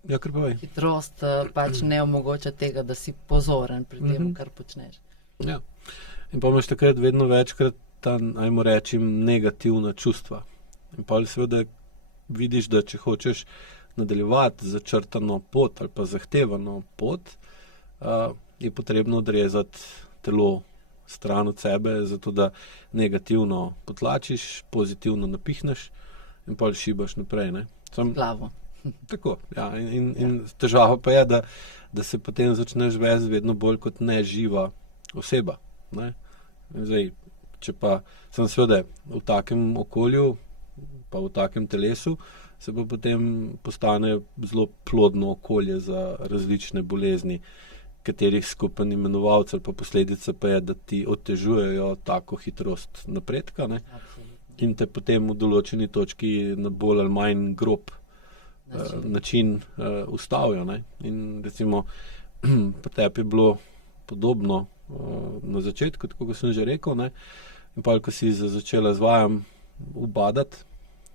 Ja, kar povej. Hitrost pač ne omogoča tega, da si pozoren pri tem, kar počneš. Ja. In pa imaš takrat vedno večkrat ta, ajmo reči, negativna čustva. In pa seveda vidiš, da če hočeš nadaljevati začrtano pot ali pa zahtevano pot, je potrebno odrezati telo stran od sebe, zato da negativno potlačiš, pozitivno napihneš in pa šibaš naprej, ne. Glavo. Tako, ja. In težava pa je, da se potem začneš vesti vedno bolj kot neživa oseba, ne. In zdaj, če pa sem seveda v takem okolju, pa v takem telesu, se pa potem postane zelo plodno okolje za različne bolezni katerih skupen imenovalec ali pa posledica pa je, da ti otežujejo tako hitrost napredka, ne? In te potem v določeni točki na bolj ali manj grob način ustavijo. Ne? In recimo pri tebi je bilo podobno na začetku, tako kot sem že rekel, ne? In pa, ko si začela z vajam ubadati,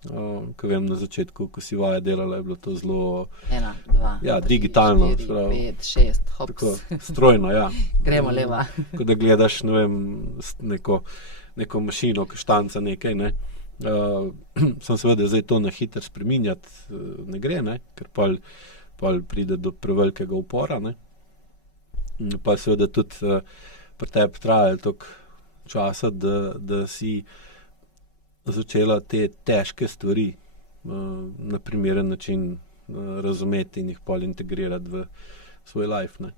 ko vem, na začetku, ko si vaje delala, je bilo to zelo 1, 2, ja, 3, digitalno, 4, 5, 6, hops. tako strojno, ja. Gremo leva. Ko da gledaš, ne vem, neko mašino, ki štanca nekaj, ne. Sem seveda zdaj to na hitro spreminjati ne gre, ne, ker pol pride do prevelikega upora, ne. Pa seveda tudi pri tebi trajalo toliko časa, da si začela te težke stvari na primeren način razumeti in jih pol integrirati v svoj life, ne.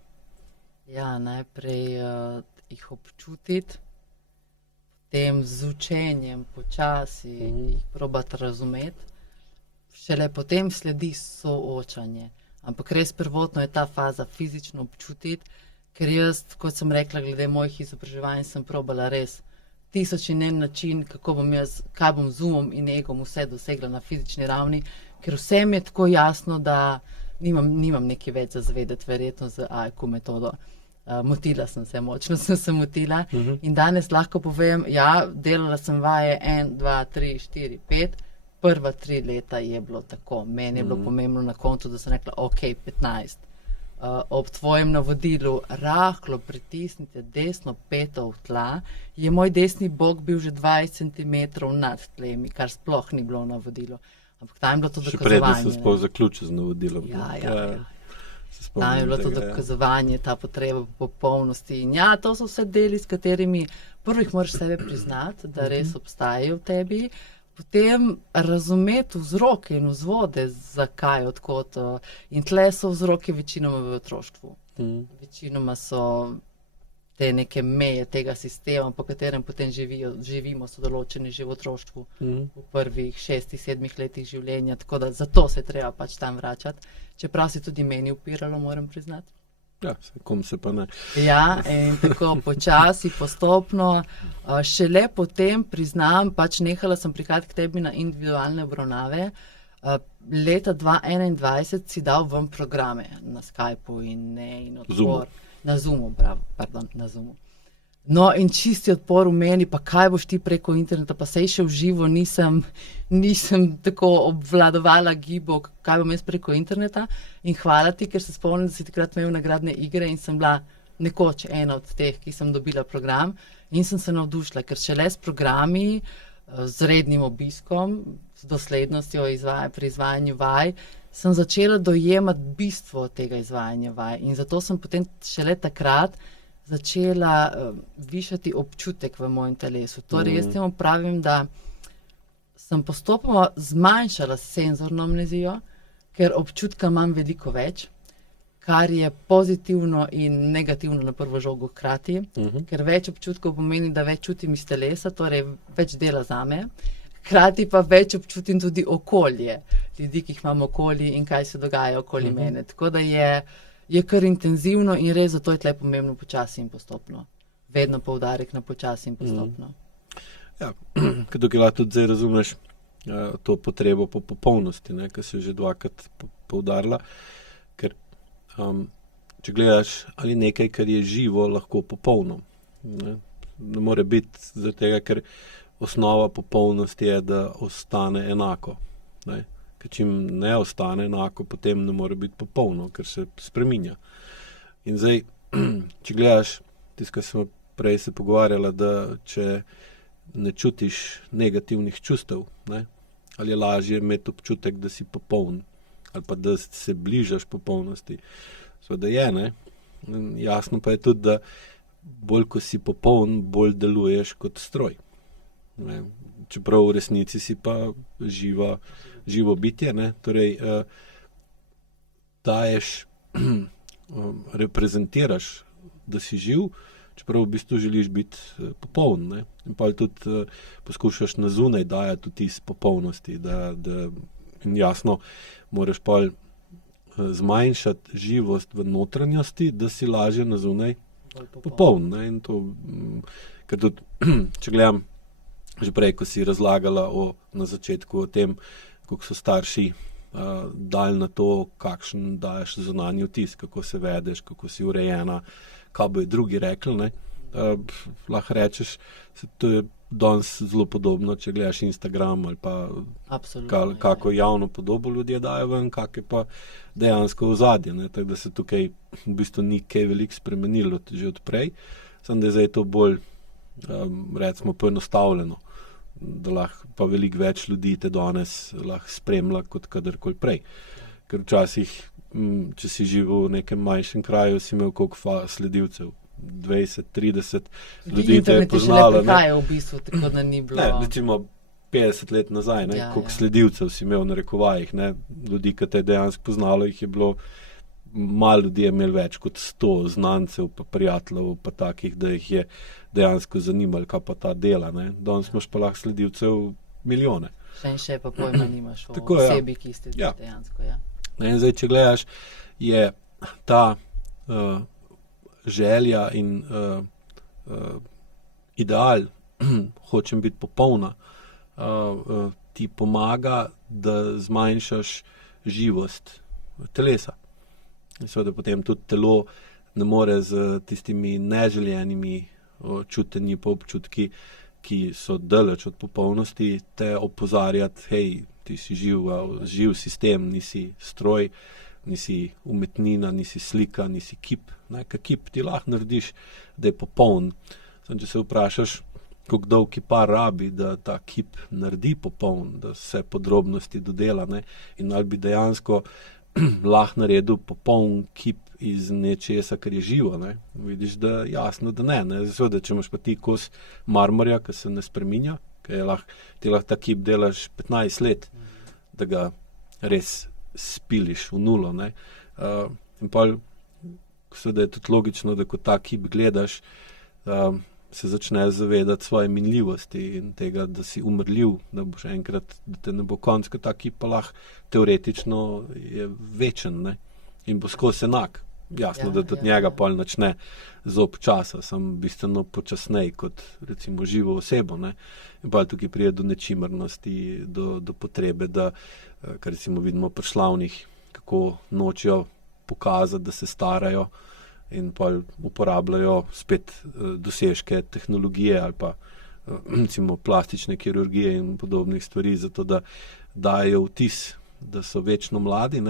Ja, najprej jih občutiti, potem z učenjem počasi jih probati razumeti, šele potem sledi soočanje. Ampak res prvotno je ta faza fizično občutiti, ker jaz, kot sem rekla, glede mojih izobraževanj, sem probala res 1000 in en način, kako bom jaz, kaj bom z umom in egom vse dosegla na fizični ravni, ker vsem je tako jasno, da nimam nekaj več za zvedeti, verjetno z AIQ metodo. Motila sem se, močno sem se motila in danes lahko povem, ja, delala sem vaje 1, 2, 3, 4, 5, prva 3 leta je bilo tako. Meni je bilo pomembno na koncu, da sem rekla, ok, 15. Ob tvojem navodilu rahlo pritisnite desno peto v tla, je moj desni bok bil že 20 cm nad tlemi, kar sploh ni bilo v navodilu. Ampak tam je bilo to dokazovanje. Še preden sem sploh zaključil z navodilom. Ja. Tam je bilo to dokazovanje, ta potreba po popolnosti. In ja, to so vse deli, s katerimi prvih moraš sebe priznati, da res obstajajo v tebi, potem razumeti vzroke in vzvode, zakaj, odkot. In tle so vzroki večinoma v otroštvu. Večinoma so te neke meje tega sistema, po katerem potem živimo, so določeni že v otroštvu, v prvih 6-7 letih življenja, tako da zato se treba pač tam vračati. Čeprav se tudi meni upiralo, moram priznati. Ja, kom se pa ne. Ja, in tako počasi, postopno, šele potem priznam, pač nehala sem prihajati k tebi na individualne obravnave. Leta 2021 si dal ven programe na Skypeu in odpor. Na Zoomu, na Zoomu. No, in čisti odpor v meni, pa kaj boš ti preko interneta, pa sej še v živo nisem tako obvladovala gibov, kaj bom jaz preko interneta. In hvala ti, ker se spomnim, da si takrat imel nagradne igre in sem bila nekoč ena od teh, ki sem dobila program in sem se navdušila, ker šele s programi, z rednim obiskom, z doslednostjo pri izvajanju vaj, sem začela dojemati bistvo tega izvajanja vaj. In zato sem potem šele takrat začela višati občutek v mojem telesu. Torej, jaz temu pravim, da sem postopoma zmanjšala senzorno amnezijo, ker občutka imam veliko več, kar je pozitivno in negativno na prvo žogo hkrati, ker več občutkov pomeni, da več čutim iz telesa, torej več dela zame, hkrati pa več občutim tudi okolje, ljudi, ki jih imam okoli in kaj se dogaja okoli mene. Tako da je kar intenzivno in res zato je tle pomembno počasi in postopno. Vedno poudarek na počasi in postopno. Ja, ker tukaj lahko tudi zdaj razumeš to potrebo po popolnosti, ne, ki si že dvakrat poudarila, ker če gledaš ali nekaj, kar je živo, lahko popolno. Ne more biti zaradi tega, ker osnova popolnosti je, da ostane enako. Ne. Ker čim ne ostane enako, potem ne more biti popolno, ker se spreminja. In zdaj, če gledaš, tisto, kar smo prej se pogovarjala, da če ne čutiš negativnih čustev, ne, ali je lažje imeti občutek, da si popoln, ali pa da se bližaš popolnosti. Seveda je, ne. Jasno pa je tudi, da bolj, ko si popoln, bolj deluješ kot stroj. Ne. Čeprav v resnici si pa živo bitje, ne, torej daješ, reprezentiraš, da si živ, čeprav v bistvu želiš biti popoln, ne, in pa tudi poskušaš na zunaj dajati vtis popolnosti, da in jasno moraš pa zmanjšati živost v notranjosti, da si lažje na zunaj popoln. Ne? In to, ker tudi, če gledam, že prej, ko si razlagala na začetku o tem, kako so starši dali na to, kakšen daješ zunanji vtis, kako se vedeš, kako si urejena, kaj bojo drugi rekli. Ne? Lahko rečeš, to je danes zelo podobno, če gledaš Instagram ali pa kako javno podobo ljudje dajo ven, kak je pa dejansko ozadje. Tako da se tukaj v bistvu ni kaj veliko spremenilo že od prej, samo da je zdaj to bolj recimo poenostavljeno, da lahko pa veliko več ljudi te danes lahko spremlja kot kadarkoli prej. Ker včasih, če si živel v nekem manjšem kraju, si imel koliko sledilcev, 20, 30 ljudi te je poznalo. V bistvu, tako da ni bilo. Ne, recimo 50 let nazaj, koliko sledilcev si imel na rekovajih, ljudi, ki te je dejansko poznalo, jih je bilo, malo ljudi je imel več kot 100 znancev, pa prijateljev, pa takih, da jih je dejansko zanimalo, kaj pa ta dela. Danes imaš pa lahko sledilcev milijone. Še pa pojma nimaš o osebi, ki ste dejansko. In zdaj, če gledaš, je ta želja in ideal, hočem biti popolna, ti pomaga, da zmanjšaš živost telesa. In seveda potem tudi telo ne more z tistimi neželjenimi čutenji pa občutki, ki so daleč od popolnosti, te opozarjati, hej, ti si živ sistem, nisi stroj, nisi umetnina, nisi slika, nisi kip. Kip ti lahko narediš, da je popoln. Samo če se vprašaš, kako dolg kipar rabi, da ta kip naredi popoln, da vse podrobnosti dodela, in ali bi dejansko lahko naredil popoln kip iz nečesa, kar je živo. Vidiš, da jasno, da ne. Seveda, če imaš pa ti kos marmorja, ki se ne spreminja, ti lahko ta kip delaš 15 let, da ga res spiliš v nulo. In pa seveda je tudi logično, da ko ta kip gledaš, se začne zavedati svoje minljivosti in tega, da si umrljiv, da boš enkrat, da te ne bo konc, ker ta kip pa lahko teoretično je večen, in bo skozi enak. Jasno, da tudi njega pol načne zob časa, samo bistveno počasnej kot recimo živo osebo. In pa tukaj pride do nečimrnosti, do potrebe, da, kar recimo vidimo pri slavnih, kako nočejo pokazati, da se starajo in pa uporabljajo spet dosežke tehnologije ali pa recimo plastične kirurgije in podobnih stvari, zato da dajo vtis, da so večno mladi.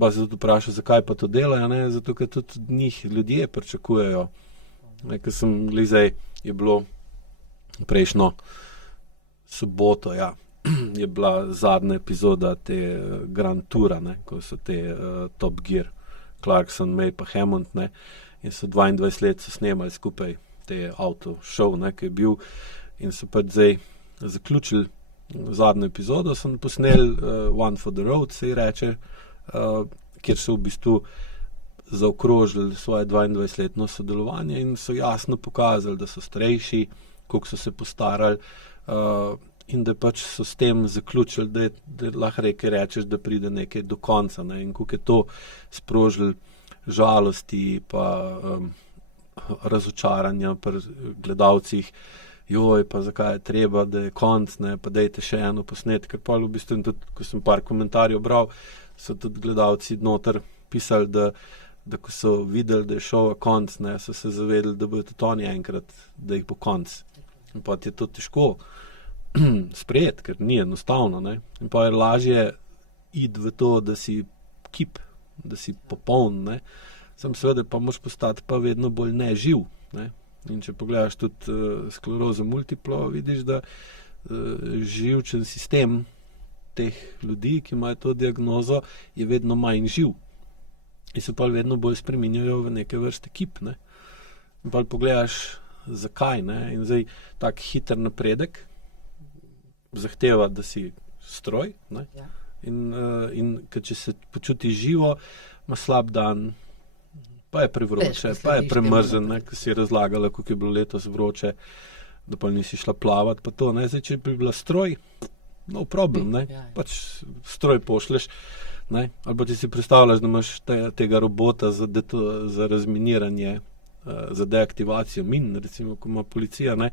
Pa se tudi vprašal, zakaj pa to delajo, zato ker tudi njih ljudje pričakujejo. Ker sem glizaj, je bilo prejšnjo soboto, je bila zadnja epizoda te Grand Toura, ko so te Top Gear, Clarkson, May pa Hammond, in so 22 let so snemali skupaj te auto show, ki je bil, in so pa zdaj zaključili zadnjo epizodo, so posneli One for the Road, se ji reče, kjer so v bistvu zaokrožili svoje 22-letno sodelovanje in so jasno pokazali, da so starejši, koliko so se postarali, in da pač so s tem zaključili, da lahko rečeš, da pride nekaj do konca, in koliko je to sprožili žalosti pa razočaranja pri gledalcih, pa zakaj je treba, da je konc, pa dajte še eno posnet, ker pa v bistvu tudi, ko sem par komentarjev bral, so tudi gledalci noter pisali, da ko so videli, da je šova konc, so se zavedali, da bojo tudi oni enkrat, da jih bo konc. In pa je to težko sprejeti, ker ni enostavno. In pa je lažje iti v to, da si kip, da si popoln. Sam seveda pa moraš postati pa vedno bolj neživ. In če pogledaš tudi sklerozo multiplo, vidiš, da živčen sistem teh ljudi, ki imajo to diagnozo, je vedno manj živ. In se pa vedno bolj spreminjajo v neke vrste kip. In pa pogledaš, zakaj. In zdaj tak hiter napredek zahteva, da si stroj. In če se počuti živo, ima slab dan, pa je prevroče, pa je premrzen, ko si razlagala, kako je bilo letos vroče, da pa nisi šla plavat, pa to. Zdaj, če bi bila stroj, no problem, pač stroj pošleš Ne? Ali pa ti si predstavljaš, da imaš tega robota za razminiranje, za deaktivacijo min, recimo, ko ima policija, ne?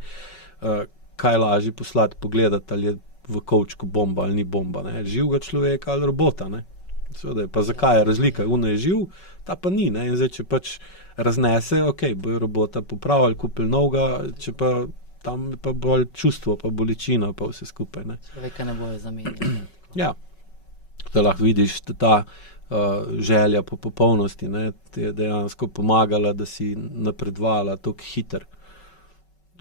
Kaj lažje poslati pogledati, ali je v kovčku bomba ali ni bomba, ne? Živega človeka ali robota. Ne? Seveda, pa zakaj je razlika? Uno je živ, ta pa ni. Ne? In zdaj, če pač raznese, bojo robota popravili, kupili novega, če pa tam je pa bolj čustvo, pa bolečina, pa vse skupaj. Ne? Človeka ne bojo zamenjali. Ja, da lahko vidiš, da ta želja po popolnosti, ne, ti je dejansko pomagala, da si napredovala tako hiter.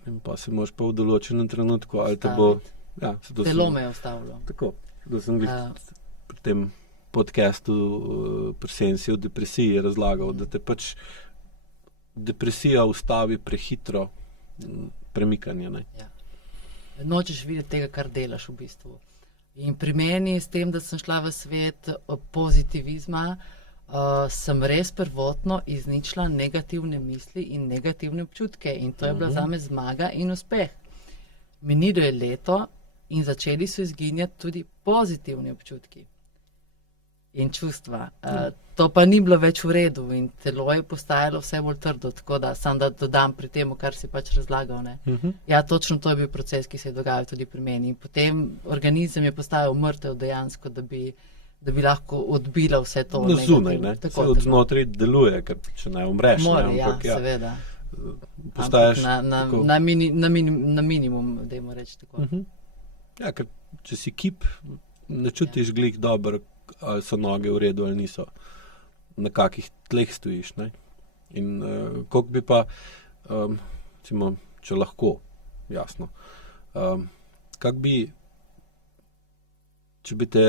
In pa se moraš pa v določenem trenutku, ali te bo... Ja, Telo me je ustavilo. Tako, da sem pri tem podcastu pri Sensi o depresiji razlagal, da te pač depresija ustavi prehitro premikanje. Ne. Ja. Nočeš videti tega, kar delaš v bistvu. In pri meni s tem, da sem šla v svet pozitivizma, sem res prvotno izničila negativne misli in negativne občutke. In to je bila zame zmaga in uspeh. Minilo je leto in začeli so izginjati tudi pozitivni občutki in čustva. To pa ni bilo več v redu in telo je postajalo vse bolj trdo, tako da sam da dodam pri temu, kar si pač razlagal. Ne? Ja, točno to je bil proces, ki se je dogajal tudi pri meni. In potem organizem je postajal mrtev dejansko, da bi lahko odbila vse to. Na zunaj, ne? Se od znotraj deluje, ker če ne umreš. More, ne? Ampak, ja, seveda. Postaješ na minimum, dajmo reči tako. Ja, ker če si kip, ne čutiš glih dobro, ali so noge v redu ali niso. Na kakih tleh stojiš. Ne? In koliko bi pa, recimo, če lahko, jasno, kak bi, če bi te,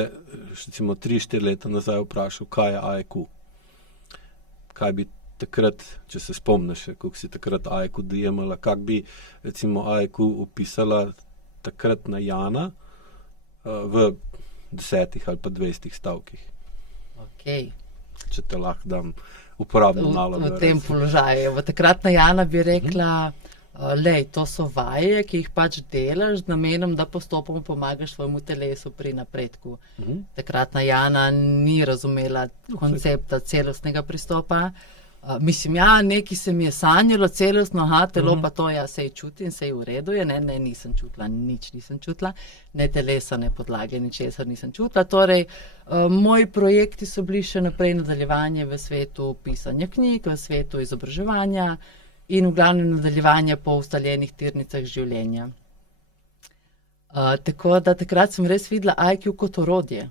recimo, 3-4 leta nazaj vprašal, kaj je AIQ? Kaj bi takrat, če se spomniš, koliko si takrat AIQ dojemala, kak bi, recimo, AIQ opisala takratna Jana v 10 ali pa 20 stavkih. Okay. Če te lahko dam uporabno nalogo. V tem položaju. V takratna Jana bi rekla, lej, to so vaje, ki jih pač delaš z namenom, da postopoma pomagaš svojemu telesu pri napredku. Takratna Jana ni razumela koncepta celostnega pristopa. Mislim, ja, nekaj se mi je sanjalo celostno, telo pa to, ja, sej čutim, sej v redu je, ne, nisem čutila, nič nisem čutila, ne telesa, ne podlage, ničesar nisem čutila. Torej, moji projekti so bili še naprej nadaljevanje v svetu pisanja knjig, v svetu izobraževanja in v glavnem nadaljevanje po ustaljenih tirnicah življenja. Tako da takrat sem res videla IQ kot orodje.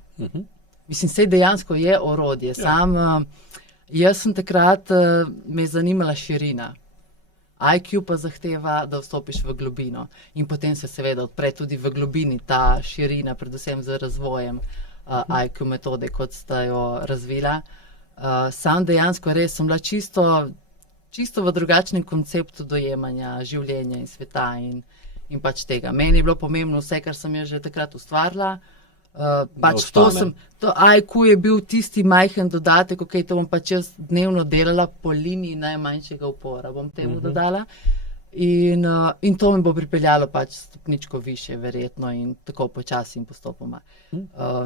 Mislim, sej dejansko je orodje, jaz sem takrat, me je zanimala širina. IQ pa zahteva, da vstopiš v globino. In potem se seveda odpre tudi v globini ta širina, predvsem z razvojem IQ metode, kot sta jo razvila. Sam dejansko res sem bila čisto v drugačnem konceptu dojemanja življenja in sveta in pač tega. Meni je bilo pomembno vse, kar sem jo že takrat ustvarila. Pač to IQ je bil tisti majhen dodatek, to bom pač jaz dnevno delala po liniji najmanjšega upora, bom temu dodala. In to me bo pripeljalo pač stopničko više, verjetno, in tako počasi in postopoma.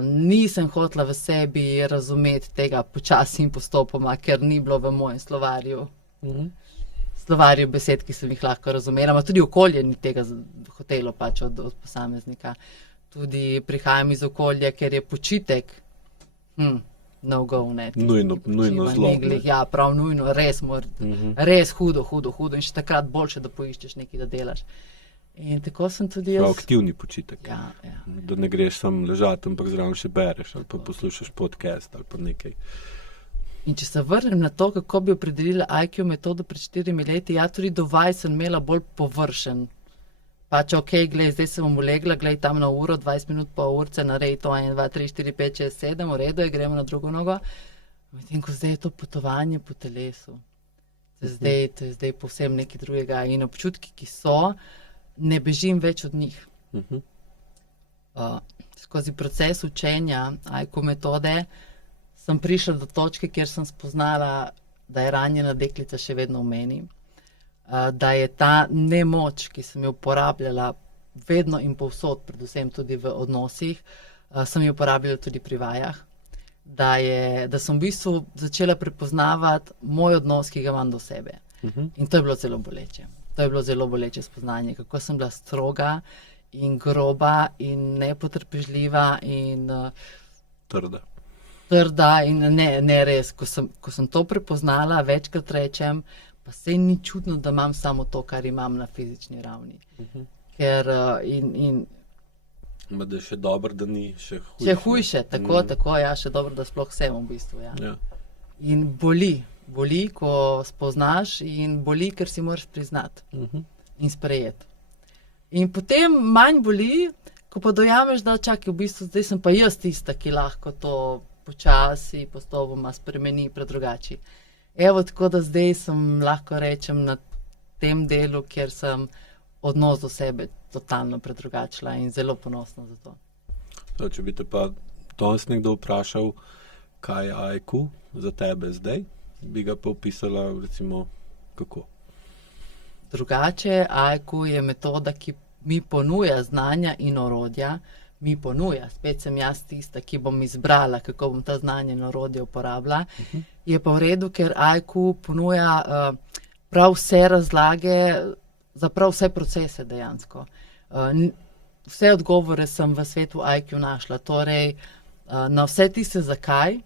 Nisem hotela v sebi razumeti tega počasi in postopoma, ker ni bilo v mojem slovarju. Slovarju besed, ki sem jih lahko razumela, ma tudi okolje ni tega hotelo pač od posameznika. Tudi prihajam iz okolja, ker je počitek no go, ne. Nujno zlo. Ja, prav nujno, res hudo in še takrat boljše, da poiščeš nekaj, da delaš. In tako sem tudi jaz. Aktivni počitek. Ja. Da ne greš sam ležati, ampak zraven še bereš ali pa poslušaš podcast ali pa nekaj. In če se vrnem na to, kako bi opredelila IQ metodo pred 4 leti, ja, tudi do vaj sem imela bolj površen. Pač glej, zdaj sem ulegla, glej tam na uro, 20 minut po urce, narej to 1, 2, 3, 4, 5, 6, 7, v redu je, gremo na drugo nogo. Medtem ko zdaj je to potovanje po telesu. To je zdaj povsem nekaj drugega in občutki, ki so, ne bežim več od njih. Skozi proces učenja IQ metode sem prišla do točke, kjer sem spoznala, da je ranjena deklica še vedno v meni. Da je ta nemoč, ki sem jo uporabljala vedno in povsod, predvsem tudi v odnosih, sem jo uporabljala tudi pri vajah. da sem v bistvu začela prepoznavati moj odnos, ki ga imam do sebe. In to je bilo zelo boleče. To je bilo zelo boleče spoznanje, kako sem bila stroga in groba in nepotrpežljiva in trda in ne res. Ko sem to prepoznala, večkrat rečem, pa sej ni čudno, da imam samo to, kar imam na fizični ravni. Ker Da je še dobro, da ni še hujše. Še hujše, tako, ja, še dobro, da sploh sem v bistvu, ja. Ja. In boli, ko spoznaš in boli, ker si moraš priznati in sprejeti. In potem manj boli, ko pa dojameš, da čakaj, v bistvu zdaj sem pa jaz tista, ki lahko to počasi, postopoma spremeni, predrugači. Evo, tako da zdaj sem, lahko rečem, na tem delu, kjer sem odnos do sebe totalno predrugačila in zelo ponosna za to. Če bi te pa danes nekdo vprašal, kaj je AIQ za tebe zdaj, bi ga pa opisala recimo kako? Drugače, AIQ je metoda, ki mi ponuja znanja in orodja, spet sem jaz tista, ki bom izbrala, kako bom ta znanja in orodja uporabila, je pa v redu, ker AIQ ponuja prav vse razlage za prav vse procese dejansko. Vse odgovore sem v svetu AIQ našla, torej na vse tiste zakaj,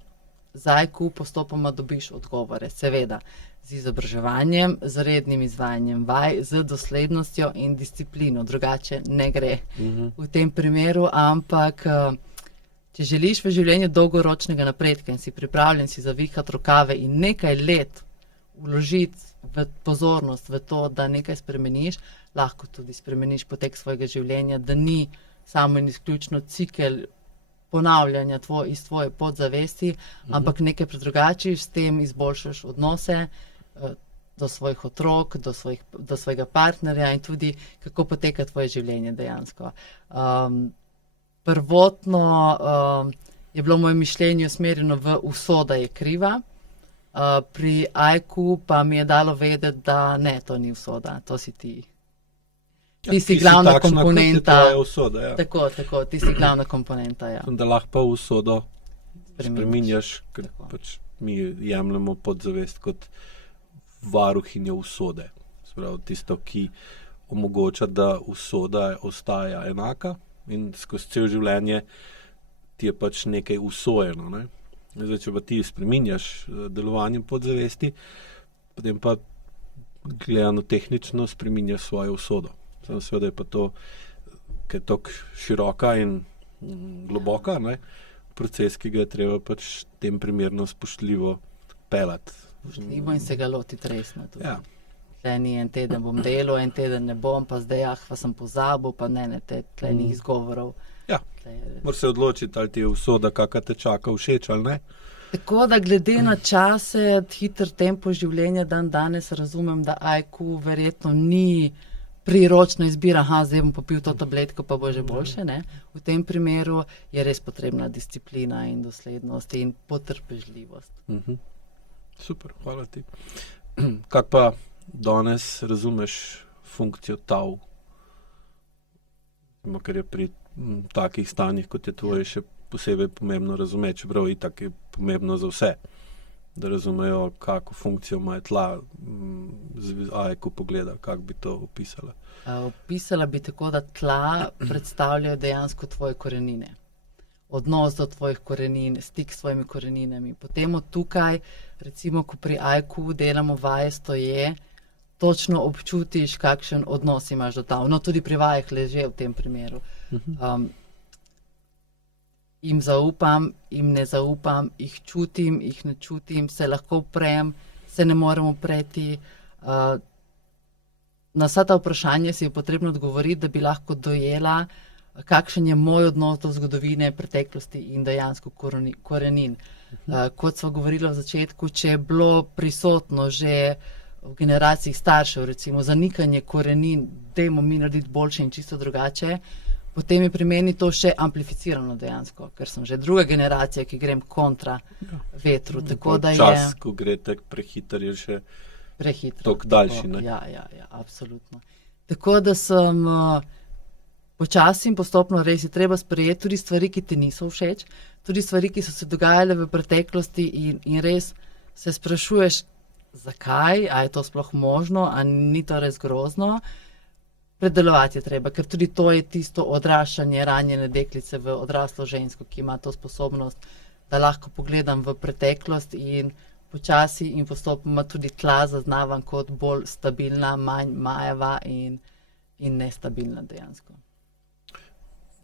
z AIQ postopoma dobiš odgovore, seveda, z izobraževanjem, z rednim izvajanjem vaj, z doslednostjo in disciplino, drugače ne gre v tem primeru, ampak če želiš v življenju dolgoročnega napredka in si pripravljen si zavihati rokave in nekaj let vložiti v pozornost v to, da nekaj spremeniš, lahko tudi spremeniš potek svojega življenja, da ni samo in izključno cikel ponavljanja iz tvoje podzavesti, ampak nekaj predrugačiš, s tem izboljšaš odnose do svojih otrok, do svojega partnerja in tudi kako poteka tvoje življenje dejansko. Prvotno je bilo moje mišljenje usmerjeno v usoda je kriva, pri AIQ pa mi je dalo vedeti, da ne, to ni usoda, to si ti. Ti si glavna komponenta. Kot je tvoja usoda, ja. Tako, ti si glavna komponenta, ja. Da lahko pa usodo spreminjaš, ker pač mi jemljemo podzavest kot varuhinjo usode. Sprav, tisto, ki omogoča, da usoda ostaja enaka in skozi cel življenje ti je pač nekaj usojeno, ne? Zdaj, če pa ti spreminjaš delovanje podzavesti, potem pa gledano tehnično spreminjaš svojo usodo. Samo seveda je pa to, ker je tako široka in globoka, ne? Proces, ki ga je treba pač tem primerno spoštljivo pelati. Spoštljivo in se ga lotiti resno tudi. Ja. Tle ni en teden bom delal, en teden ne bom, pa zdaj pa sem pozabil, pa ne, tle ni izgovorov. Ja, moraš se odločiti, ali ti je usoda, kakva te čaka, všeč ali ne. Tako da glede na čase, hiter tempo življenja danes razumem, da AIQ verjetno ni priročna izbira, zdaj bom popil to tabletko, pa bo že boljše, ne. V tem primeru je res potrebna disciplina in doslednost in potrpežljivost. Super, hvala ti. Kak pa danes razumeš funkcijo TAU? Ker je pri takih stanjih, kot je tvoje, še posebej pomembno razumeti, čeprav itak je pomembno za vse, da razumejo, kako funkcijo ima tla z AIQ pogleda, kako bi to opisala. Opisala bi tako, da tla predstavljajo dejansko tvoje korenine. Odnos do tvojih korenin, stik s svojimi koreninami. Potem od tukaj, recimo, ko pri AIQ delamo vaje stoje, točno občutiš, kakšen odnos imaš do tal. No, tudi pri vajah leže v tem primeru. Jim zaupam, jim ne zaupam, jih čutim, jih ne čutim, se lahko uprem, se ne morem upreti. Na vsa ta vprašanja si je potrebno odgovoriti, da bi lahko dojela, kakšen je moj odnos do zgodovine, preteklosti in dejansko korenin. Kot sva govorila v začetku, če je bilo prisotno že v generaciji staršev, recimo zanikanje korenin, dajmo mi narediti boljše in čisto drugače, potem je pri meni to še amplificirano dejansko, ker sem že druga generacija, ki grem kontra vetru. Čas, ko gre tak prehiter, je še toliko daljši. Ja, absolutno. Tako da sem počasi in postopno res je treba sprejeti tudi stvari, ki ti niso všeč, tudi stvari, ki so se dogajale v preteklosti in res se sprašuješ, zakaj, a je to sploh možno, a ni to res grozno. Predelovati je treba, ker tudi to je tisto odraščanje ranjene deklice v odraslo žensko, ki ima to sposobnost, da lahko pogledam v preteklost in počasi in postopoma tudi tla zaznavam kot bolj stabilna, manj majava in nestabilna dejansko.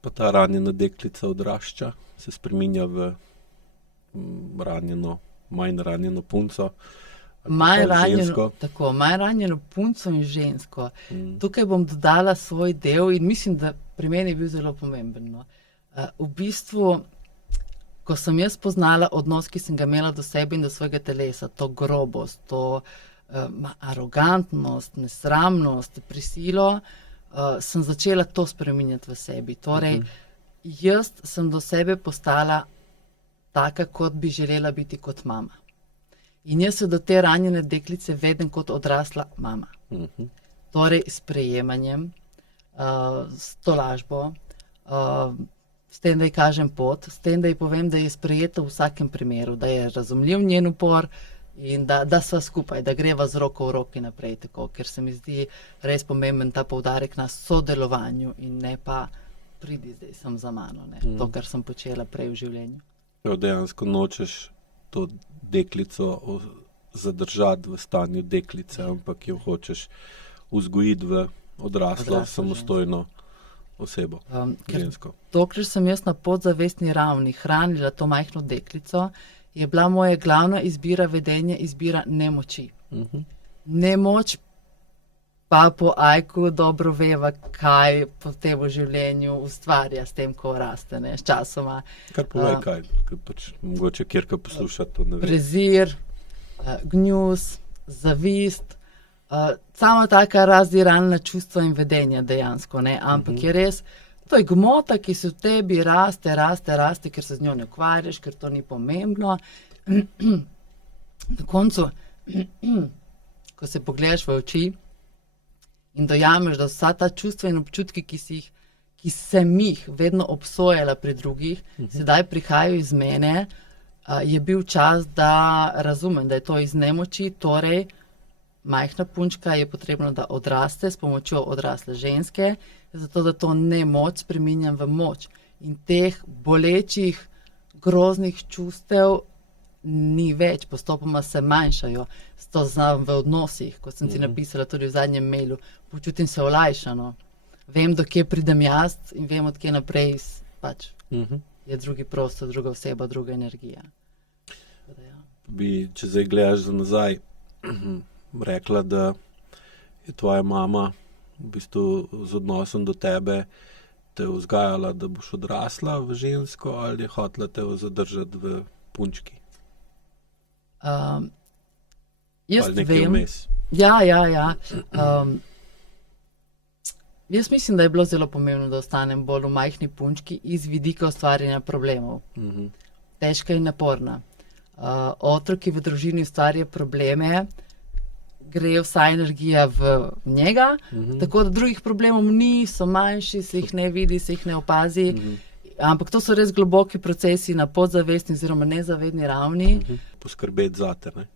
Pa ta ranjena deklica odrašča, se spreminja v manj ranjeno punco. Manj ranjeno punco in žensko. Tukaj bom dodala svoj del in mislim, da pri meni je bil zelo pomemben. No. V bistvu, ko sem jaz poznala odnos, ki sem ga imela do sebe in do svojega telesa, to grobost, to arogantnost, nesramnost, prisilo, sem začela to spreminjati v sebi. Torej, jaz sem do sebe postala taka, kot bi želela biti kot mama. In jaz se do te ranjene deklice vedem kot odrasla mama. Torej, s prejemanjem, s tolažbo, s tem, da ji kažem pot, s tem, da ji povem, da je sprejeta v vsakem primeru, da je razumljiv njen upor in da sva skupaj, da greva z roko v roki naprej, tako, ker se mi zdi res pomemben ta poudarek na sodelovanju in ne pa pridi zdaj sem za mano, ne? To, kar sem počela prej v življenju. Dejansko nočeš to deklico zadržati v stanju deklice, ampak jo hočeš vzgojiti v odraslo samostojno osebo, žensko. Dokler sem jaz na podzavestni ravni hranila to majhno deklico, je bila moja glavna izbira vedenja izbira nemoči. Nemoč pa po Ajku dobro veva, kaj po tem življenju ustvarja s tem, ko raste, ne, s časoma. Kar povej kaj, pač mogoče kjerka posluša to, ne vem. Prezir, gnjus, zavist, sama taka razdiralna čustva in vedenja dejansko, ne, ampak je res, to je gmota, ki se v tebi raste, ker se z njo ne ukvarjaš, ker to ni pomembno. Na koncu, ko se pogledaš v oči in dojameš, da vsa ta čustva in občutki, ki sem jih vedno obsojala pri drugih, sedaj prihajajo iz mene, je bil čas, da razumem, da je to iz nemoči, torej majhna punčka je potrebno, da odraste s pomočjo odrasle ženske, zato da to nemoč spreminjam v moč. In teh bolečih, groznih čustev ni več, postopoma se manjšajo. To znam v odnosih, kot sem ti napisala tudi v zadnjem mailu. Počutim se olajšano. Vem, do kje pridem jaz in vem, od kje naprej pač je drugi prostor, druga oseba, druga energija. Bi, če zdaj gledaš za nazaj, rekla, da je tvoja mama v bistvu z odnosom do tebe te vzgajala, da boš odrasla v žensko, ali je hotela te zadržati v punčki? Jaz ali nekaj vem. vmes? Ja. Jaz mislim, da je bilo zelo pomembno, da ostanem bolj v majhni punčki iz vidika ustvarjanja problemov. Težka in naporna. Otrok, ki v družini ustvarja probleme, gre vsa energija v njega, tako da drugih problemov ni, so manjši, se jih ne vidi, se jih ne opazi, ampak to so res globoki procesi na podzavestni oziroma nezavedni ravni. Poskrbeti zate, ne?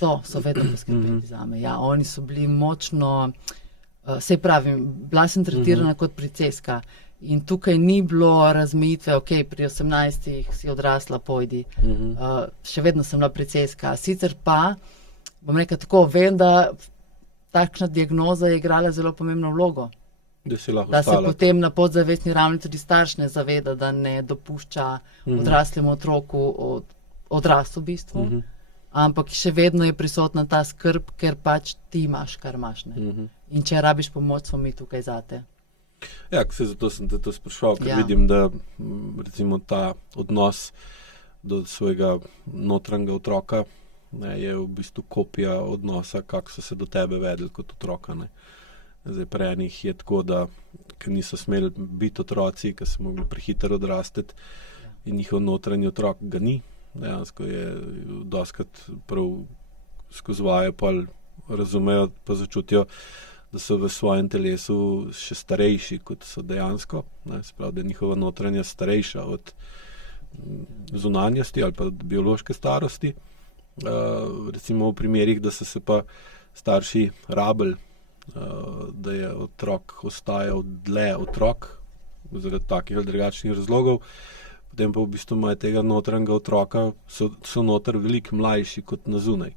So vedno poskrbeti zame. Ja, oni so bili močno, saj pravim, bila sem tretirana kot princeska in tukaj ni bilo razmejitve, ok, pri 18 si odrasla, pojdi. Še vedno sem bila princeska. Sicer pa, bom rekla tako, vem, da takšna diagnoza je igrala zelo pomembno vlogo. Da se potem na podzavestni ravni tudi starš ne zaveda, da ne dopušča odraslemu otroku odrasti v bistvu. Ampak še vedno je prisotna ta skrb, ker pač ti imaš, kar imaš. In če rabiš pomoč, smo mi tukaj zate. Ja, zato sem te to spraševal, ker vidim, da recimo ta odnos do svojega notranjega otroka je v bistvu kopija odnosa, kako so se do tebe vedeli kot otroka. Zdaj pri enih je tako, da ker niso smeli biti otroci, ker so mogli prehitro odrasteti in njihov notranji otrok ga ni. Dejansko je dostikrat prav skozi vajo pa razumejo, pa začutijo, da so v svojem telesu še starejši, kot so dejansko, ne, se pravi, da je njihova notranja starejša od zunanjosti ali pa od biološke starosti. Recimo v primerih, da so se pa starši rabili, da je otrok ostajal dlje otrok, zaradi takih ali drugačnih razlogov, potem pa v bistvu imajo tega notranjega otroka, so noter veliko mlajši kot na zunaj.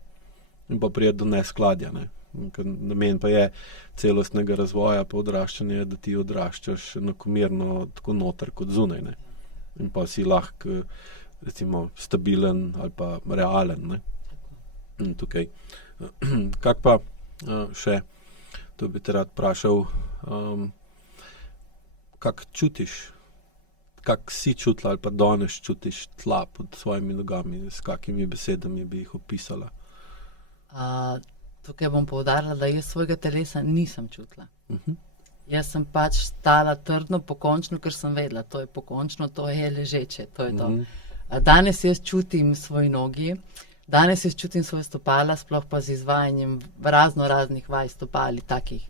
In pa prije do neskladja. Ne. Namen pa je celostnega razvoja pa odraščanja, da ti odraščaš enakomerno tako noter kot zunaj. Ne. In pa si lahko recimo stabilen ali pa realen. Ne. In tukaj. Kak pa še, to bi te rad vprašal, kak čutiš, kak si čutila ali pa danes čutiš tla pod svojimi nogami, s kakimi besedami bi jih opisala? Tukaj bom poudarila, da jaz svojega telesa nisem čutila. Jaz sem pač stala trdno, pokončno, ker sem vedela, to je pokončno, to je ležeče, to je to. Danes jaz čutim svoji nogi, danes jaz čutim svoje stopala, sploh pa z izvajanjem raznih vaj stopali, takih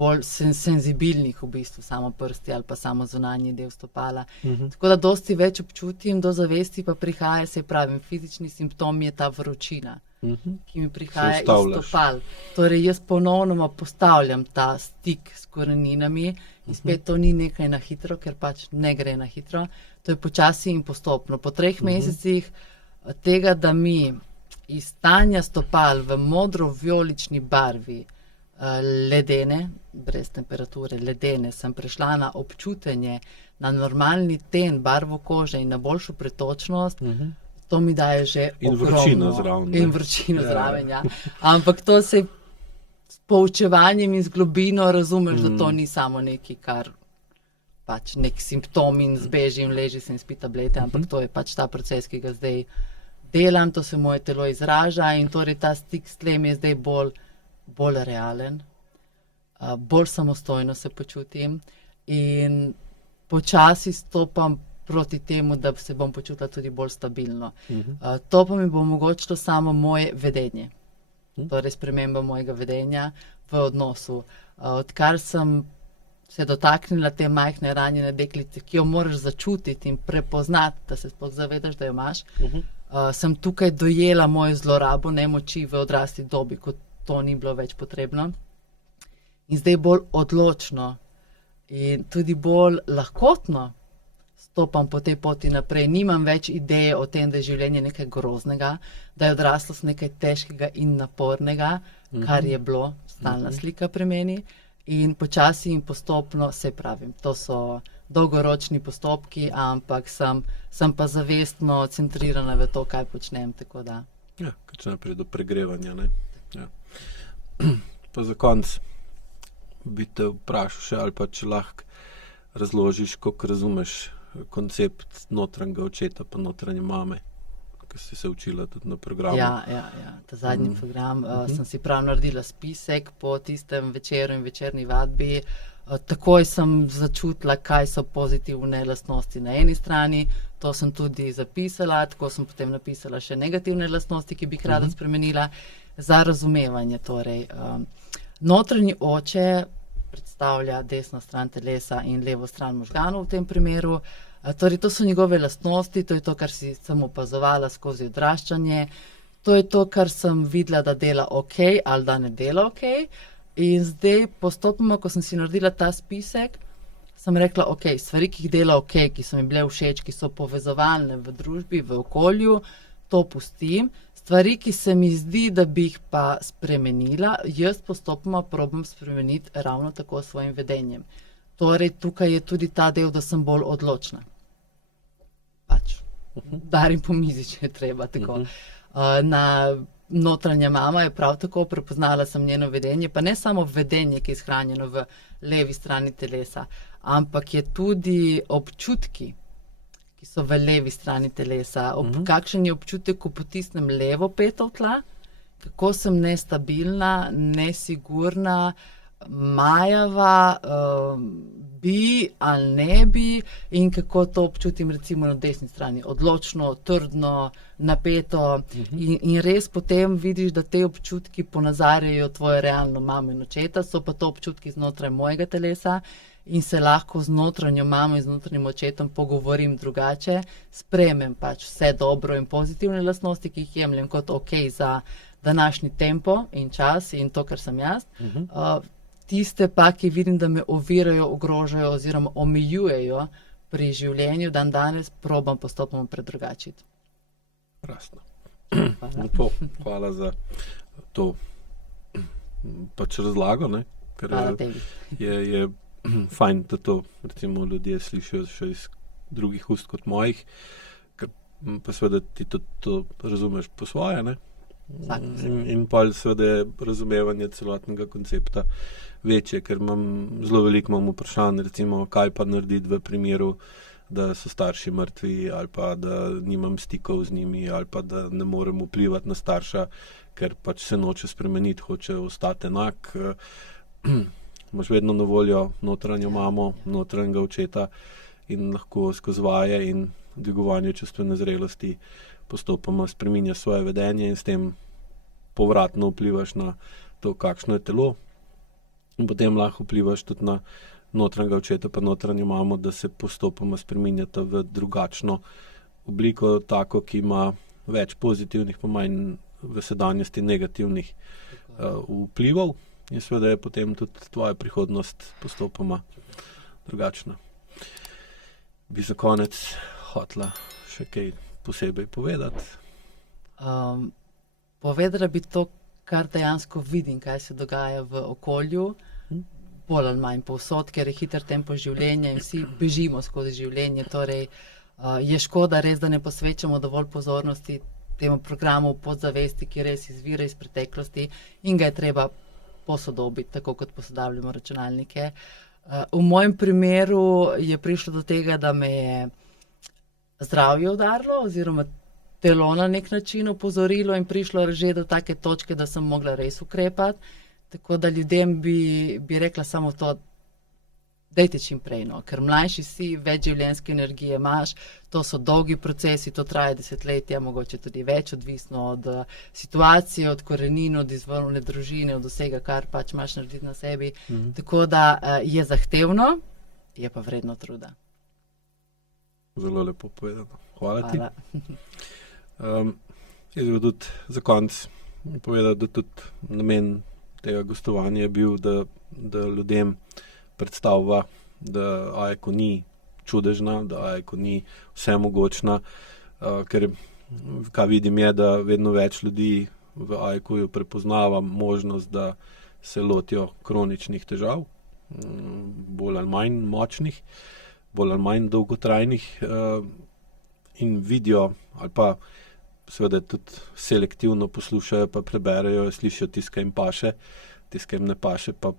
bolj senzibilnih v bistvu, samo prsti ali pa samo zunanji del stopala. Tako da dosti več občutim, do zavesti pa prihaja, se pravim, fizični simptom je ta vročina, ki mi prihaja iz stopal. Torej jaz ponovno postavljam ta stik s koreninami in spet to ni nekaj na hitro, ker pač ne gre na hitro, to je počasi in postopno. Po 3 mesecih tega, da mi iz stanja stopal v modro-vijolični barvi, ledene, brez temperature, ledene, sem prešla na občutenje, na normalni ten, barvo kože in na boljšo pretočnost, to mi daje že in ogromno. vročino zraven. In vročino zraven, ja. Ampak to se s poučevanjem in z globino razumeš, da to ni samo nekaj, kar pač nek simptom in zbeži in leži se in spi tablete, ampak to je pač ta proces, ki ga zdaj delam, to se moje telo izraža in torej ta stik s tlem je zdaj bolj realen, bolj samostojno se počutim in počasi stopam proti temu, da se bom počutila tudi bolj stabilno. To pa mi bo omogočilo samo moje vedenje. Torej sprememba mojega vedenja v odnosu. Odkar sem se dotaknila te majhne ranjene deklice, ki jo moraš začutiti in prepoznati, da se zavedaš, da jo imaš, sem tukaj dojela mojo zlorabo nemoči v odrasli dobi, kot to ni bilo več potrebno. In zdaj bolj odločno in tudi bolj lahkotno stopam po tej poti naprej. Nimam več ideje o tem, da je življenje nekaj groznega, da je odraslost nekaj težkega in napornega, kar je bilo stalna slika pri meni. In počasi in postopno, se pravim, to so dolgoročni postopki, ampak sem pa zavestno centrirana v to, kaj počnem, tako da. Ja, če naprej do pregrevanja, ne. Ja. Pa za konec bi te vprašal še, ali pa če lahko razložiš, kako razumeš koncept notranjega očeta pa notranje mame, ki si se učila tudi na programu. Ja, ta zadnji program. Sem si prav naredila spisek po tistem večeru in večerni vadbi. Takoj sem začutila, kaj so pozitivne lastnosti na eni strani, to sem tudi zapisala, tako sem potem napisala še negativne lastnosti, ki bi jih rada spremenila, za razumevanje. Torej, notranji oče predstavlja desno stran telesa in levo stran možganov v tem primeru. Torej, to so njegove lastnosti, to je to, kar si sem opazovala skozi odraščanje, to je to, kar sem videla, da dela ok ali da ne dela ok. In zdaj postopoma, ko sem si naredila ta spisek, sem rekla, ok, stvari, ki jih dela ok, ki so mi bile všeč, ki so povezovalne v družbi, v okolju, to pustim. Stvari, ki se mi zdi, da bi jih pa spremenila, jaz postopoma probam spremeniti ravno tako s svojim vedenjem. Torej, tukaj je tudi ta del, da sem bolj odločna. Pač, darim po mizi, če je treba, tako. Notranja mama je prav tako, prepoznala sem njeno vedenje, pa ne samo vedenje, ki je shranjeno v levi strani telesa, ampak je tudi občutki, ki so v levi strani telesa. Kakšen je občutek, ko potisnem levo peto v tla, kako sem nestabilna, nesigurna, majava, bi ali ne bi in kako to občutim recimo na desni strani. Odločno, trdno, napeto in res potem vidiš, da te občutki ponazarjajo tvojo realno mamo in očeta, so pa to občutki znotraj mojega telesa in se lahko z notranjo mamo in z notranjim očetom pogovorim drugače, sprejmem pač vse dobro in pozitivne lastnosti, ki jih jemljem kot ok za današnji tempo in čas in to, kar sem jaz. Tiste pa, ki vidim, da me ovirajo, ogrožajo oziroma omejujejo pri življenju, dan danes probam postopoma predrugačiti. Krasno. Lepo, hvala za to pač razlago, ne? Ker Hvala tebi. je fajn, da to recimo ljudje slišijo še iz drugih ust kot mojih, ker pa seveda ti to razumeš po svoje, ne? In pa seveda je razumevanje celotnega koncepta večje, ker zelo veliko imam vprašanj, recimo, kaj pa narediti v primeru, da so starši mrtvi, ali pa da nimam stikov z njimi, ali pa da ne morem vplivati na starša, ker pač se noče spremeniti, hoče ostati enak. Imaš vedno na voljo notranjo mamo, notranjega očeta in lahko skozi vaje in dvigovanje čustvene zrelosti postopoma spreminjaš svoje vedenje in s tem povratno vplivaš na to, kakšno je telo. In potem lahko vplivaš tudi na notranjega očeta pa notranjo mamo, da se postopoma spreminjata v drugačno obliko, tako, ki ima več pozitivnih, pa manj v sedanjosti negativnih vplivov. In seveda je potem tudi tvoja prihodnost postopoma drugačna. Bi za konec hotela še kaj posebej povedati? Povedala bi to, kar dejansko vidim, kaj se dogaja v okolju, bolj ali manj povsod, ker je hiter tempo življenja in vsi bežimo skozi življenje. Torej, je škoda res, da ne posvečamo dovolj pozornosti temu programu podzavesti, ki res izvira iz preteklosti in ga je treba posodobiti, tako kot posodabljamo računalnike. V mojem primeru je prišlo do tega, da me je zdravje udarilo oziroma telo na nek način opozorilo in prišlo že do take točke, da sem mogla res ukrepati. Tako da ljudem bi rekla samo to, dajte čim prej, no, ker mlajši si, več življenjske energije imaš, to so dolgi procesi, to traja desetletja, mogoče tudi več, odvisno od situacije, od korenin, od izvorne družine, od vsega, kar pač imaš narediti na sebi. Tako da je zahtevno, je pa vredno truda. Zelo lepo povedano. Hvala ti. Jaz bi tudi za konec povedal, da tudi namen tega gostovanja je bil, da ljudem predstavlja, da AEKO ni čudežna, da AEKO ni vsemogočna, ker kaj vidim je, da vedno več ljudi v AEKO-ju prepoznava možnost, da se lotijo kroničnih težav, bolj ali manj močnih, bolj ali manj dolgotrajnih in vidijo ali pa seveda tudi selektivno poslušajo, pa preberejo, slišijo tisto, kar jim paše, tisto, kar jim ne paše, pa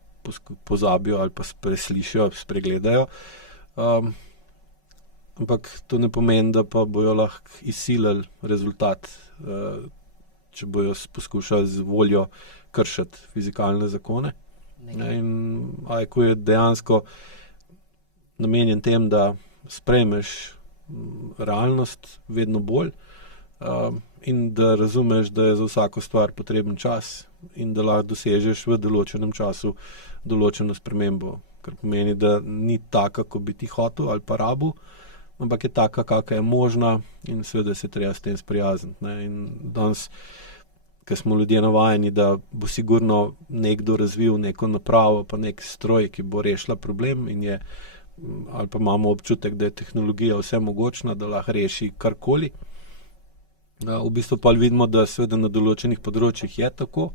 pozabijo ali pa preslišijo, spregledajo. Ampak to ne pomeni, da pa bojo lahko izsilili rezultat, če bojo poskušali z voljo kršiti fizikalne zakone. In AEKO je dejansko namenjen tem, da sprejmeš realnost vedno bolj, in da razumeš, da je za vsako stvar potreben čas in da lahko dosežeš v določenem času določeno spremembo, kar pomeni, da ni taka, kot bi ti hotel ali pa rabil, ampak je taka, kakšna je možna in seveda se treba s tem sprijazniti, ne. In danes, ker smo ljudje navajeni, da bo sigurno nekdo razvil neko napravo pa nek stroj, ki bo rešila problem in je, ali pa imamo občutek, da je tehnologija vsemogočna, da lahko reši karkoli. V bistvu pa vidimo, da seveda na določenih področjih je tako,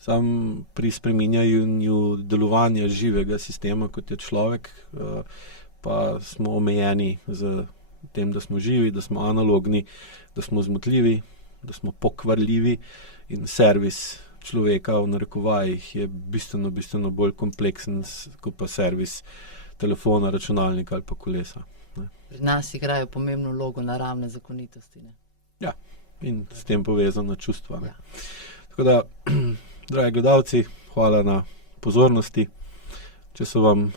samo pri spreminjanju delovanja živega sistema, kot je človek, pa smo omejeni z tem, da smo živi, da smo analogni, da smo zmotljivi, da smo pokvarljivi in servis človeka v narekovajih je bistveno bolj kompleksen, kot pa servis telefona, računalnika ali pa kolesa. Ne. Pri nas igrajo pomembno vlogo naravne zakonitosti. Ne? Ja. In s tem povezana čustva. Ne. Ja. Tako da, dragi gledalci, hvala na pozornosti. Če so vam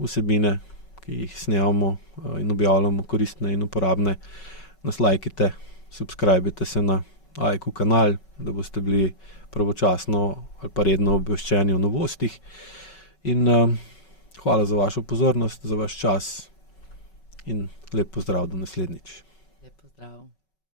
vsebine, ki jih snemamo in objavljamo, koristne in uporabne, nas lajkite, subskrbite se na AIQ kanal, da boste bili pravočasno ali pa redno obveščeni o novostih. In hvala za vašo pozornost, za vaš čas in lep pozdrav do naslednjič. Lep pozdrav.